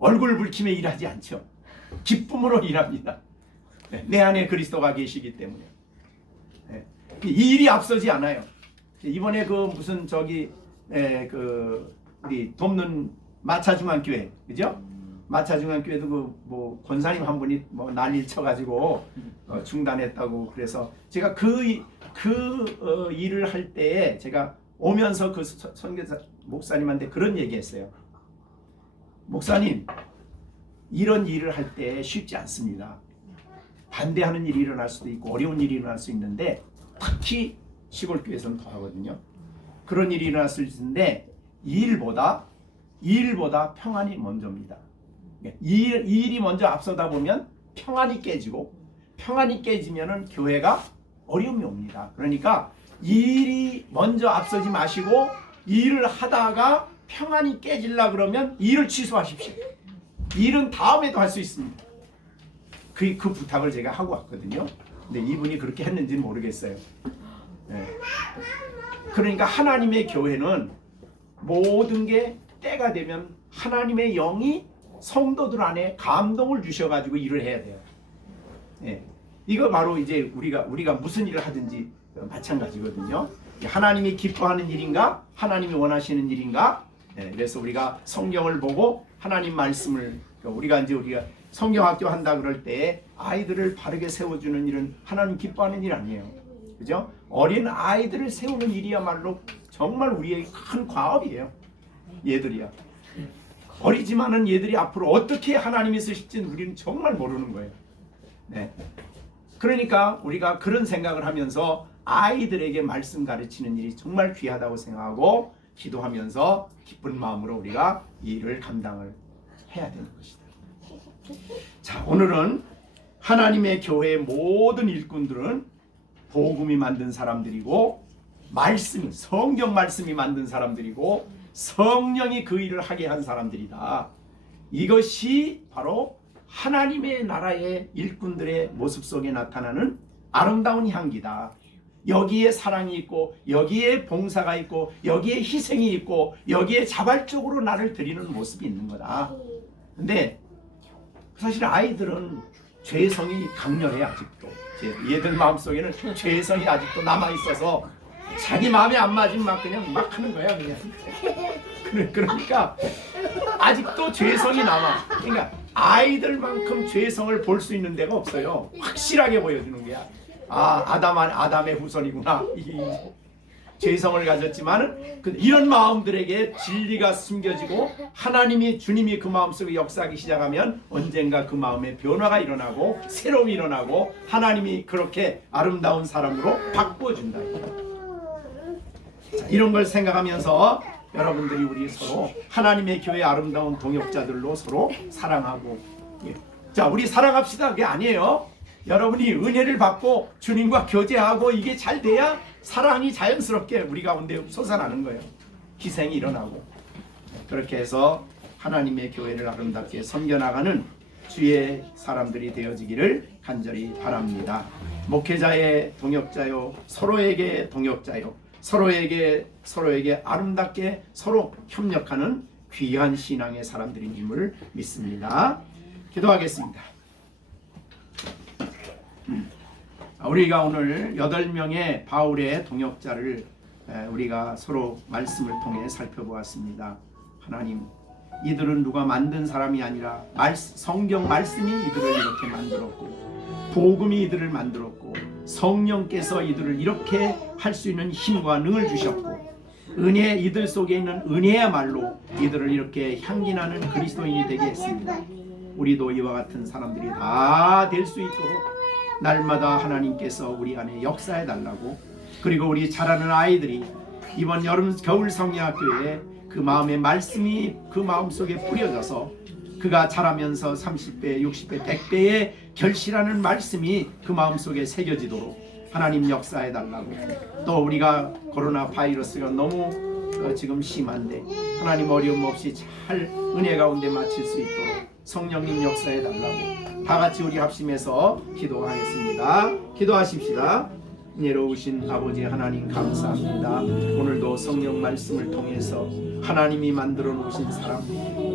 얼굴 붉히며 일하지 않죠. 기쁨으로 일합니다. 내 안에 그리스도가 계시기 때문에. 이 일이 앞서지 않아요. 이번에 우리 돕는 마차중앙교회, 그죠? 마차중앙교회도 권사님 한 분이 난리를 쳐가지고 중단했다고. 그래서 제가 일을 할 때에 제가 오면서 그 선교사 목사님한테 그런 얘기했어요. 목사님, 이런 일을 할 때 쉽지 않습니다. 반대하는 일이 일어날 수도 있고 어려운 일이 일어날 수 있는데, 특히 시골교회에서는 더 하거든요. 그런 일이 일어날 수 있는데 일보다 평안이 먼저입니다. 일이 먼저 앞서다 보면 평안이 깨지고, 평안이 깨지면은 교회가 어려움이 옵니다. 그러니까 일이 먼저 앞서지 마시고 일을 하다가 평안이 깨질라 그러면 일을 취소하십시오. 일은 다음에도 할 수 있습니다. 그 부탁을 제가 하고 왔거든요. 근데 이분이 그렇게 했는지는 모르겠어요. 그러니까 하나님의 교회는 모든 게 때가 되면 하나님의 영이 성도들 안에 감동을 주셔가지고 일을 해야 돼요. 이거 바로 이제 우리가 무슨 일을 하든지 마찬가지거든요. 하나님이 기뻐하는 일인가, 하나님이 원하시는 일인가. 그래서 우리가 성경을 보고 하나님 말씀을, 우리가 성경학교 한다 그럴 때 아이들을 바르게 세워주는 일은 하나님 기뻐하는 일 아니에요. 그죠? 어린 아이들을 세우는 일이야말로 정말 우리의 큰 과업이에요. 얘들이야. 어리지만은 얘들이 앞으로 어떻게 하나님이 쓰실지는 우리는 정말 모르는 거예요. 그러니까 우리가 그런 생각을 하면서 아이들에게 말씀 가르치는 일이 정말 귀하다고 생각하고 기도하면서 기쁜 마음으로 우리가 이 일을 감당을 해야 되는 것이다. 자, 오늘은 하나님의 교회의 모든 일꾼들은 복음이 만든 사람들이고, 성경 말씀이 만든 사람들이고, 성령이 그 일을 하게 한 사람들이다. 이것이 바로 하나님의 나라의 일꾼들의 모습 속에 나타나는 아름다운 향기다. 여기에 사랑이 있고, 여기에 봉사가 있고, 여기에 희생이 있고, 여기에 자발적으로 나를 드리는 모습이 있는 거다. 근데 사실 아이들은 죄성이 강렬해. 아직도 얘들 마음속에는 죄성이 아직도 남아있어서 자기 마음에 안 맞으면 막 하는 거야 그냥. 그러니까 아직도 죄성이 남아. 그러니까 아이들만큼 죄성을 볼 수 있는 데가 없어요. 확실하게 보여주는 거야. 아담의 후손이구나. 죄성을 가졌지만 이런 마음들에게 진리가 숨겨지고 주님이 그 마음속에 역사하기 시작하면 언젠가 그 마음에 변화가 일어나고 새로움이 일어나고 하나님이 그렇게 아름다운 사람으로 바꿔준다. 자, 이런 걸 생각하면서 여러분들이 우리 서로 하나님의 교회 아름다운 동역자들로 서로 사랑하고, 예. 자, 우리 사랑합시다. 그게 아니에요. 여러분이 은혜를 받고 주님과 교제하고 이게 잘 돼야 사랑이 자연스럽게 우리 가운데 솟아나는 거예요. 희생이 일어나고. 그렇게 해서 하나님의 교회를 아름답게 섬겨나가는 주의 사람들이 되어지기를 간절히 바랍니다. 목회자의 동역자요, 서로에게 동역자요, 서로에게 아름답게 서로 협력하는 귀한 신앙의 사람들인 힘을 믿습니다. 기도하겠습니다. 우리가 오늘 8명의 바울의 동역자를 우리가 서로 말씀을 통해 살펴보았습니다. 하나님, 이들은 누가 만든 사람이 아니라 성경 말씀이 이들을 이렇게 만들었고, 복음이 이들을 만들었고, 성령께서 이들을 이렇게 할 수 있는 힘과 능을 주셨고, 은혜, 이들 속에 있는 은혜야말로 이들을 이렇게 향기나는 그리스도인이 되게 했습니다. 우리도 이와 같은 사람들이 다 될 수 있도록 날마다 하나님께서 우리 안에 역사해 달라고, 그리고 우리 자라는 아이들이 이번 겨울 성령학교에 그 마음의 말씀이 그 마음속에 뿌려져서 그가 자라면서 30배, 60배, 100배의 결실하는 말씀이 그 마음속에 새겨지도록 하나님 역사해 달라고, 또 우리가 코로나 바이러스가 너무 지금 심한데 하나님 어려움 없이 잘 은혜 가운데 마칠 수 있도록 성령님 역사해 달라고 다 같이 우리 합심해서 기도하겠습니다. 기도하십시다. 은혜로우신 아버지 하나님 감사합니다. 오늘도 성령 말씀을 통해서 하나님이 만들어 놓으신 사람,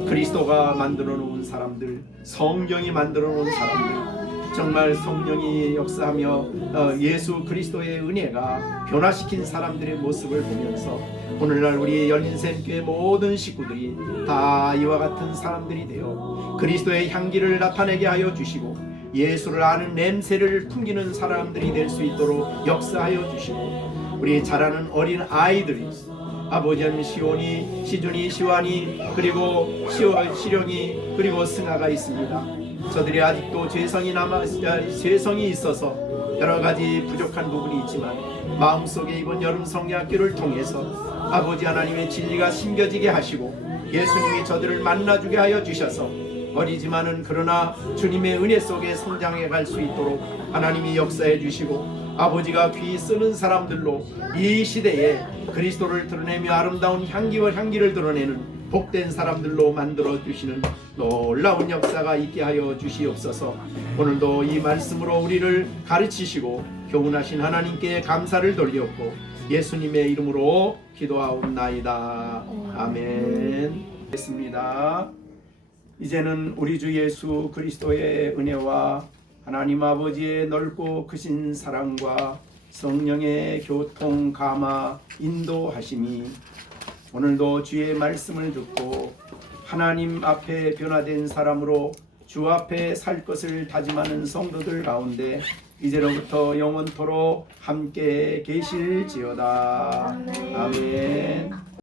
그리스도가 만들어 놓은 사람들, 성경이 만들어 놓은 사람들, 정말 성령이 역사하며 예수 그리스도의 은혜가 변화시킨 사람들의 모습을 보면서 오늘날 우리 열린샘교회 모든 식구들이 다 이와 같은 사람들이 되어 그리스도의 향기를 나타내게 하여 주시고, 예수를 아는 냄새를 풍기는 사람들이 될 수 있도록 역사하여 주시고, 우리 자라는 어린 아이들이 아버지 하나님, 시온이, 시준이, 시완이, 그리고 시령이, 그리고 승아가 있습니다. 저들이 아직도 죄성이 있어서 여러 가지 부족한 부분이 있지만 마음속에 이번 여름 성령학교를 통해서 아버지 하나님의 진리가 심겨지게 하시고 예수님이 저들을 만나주게 하여 주셔서 어리지만은 그러나 주님의 은혜 속에 성장해 갈 수 있도록 하나님이 역사해 주시고, 아버지가 귀 쓰는 사람들로 이 시대에 그리스도를 드러내며 아름다운 향기를 드러내는 복된 사람들로 만들어 주시는 놀라운 역사가 있게 하여 주시옵소서. 오늘도 이 말씀으로 우리를 가르치시고 교훈하신 하나님께 감사를 돌렸고 예수님의 이름으로 기도하옵나이다. 아멘. 됐습니다. 이제는 우리 주 예수 그리스도의 은혜와 하나님 아버지의 넓고 크신 사랑과 성령의 교통, 감화, 인도하심이 오늘도 주의 말씀을 듣고 하나님 앞에 변화된 사람으로 주 앞에 살 것을 다짐하는 성도들 가운데 이제로부터 영원토록 함께 계실지어다. 아멘.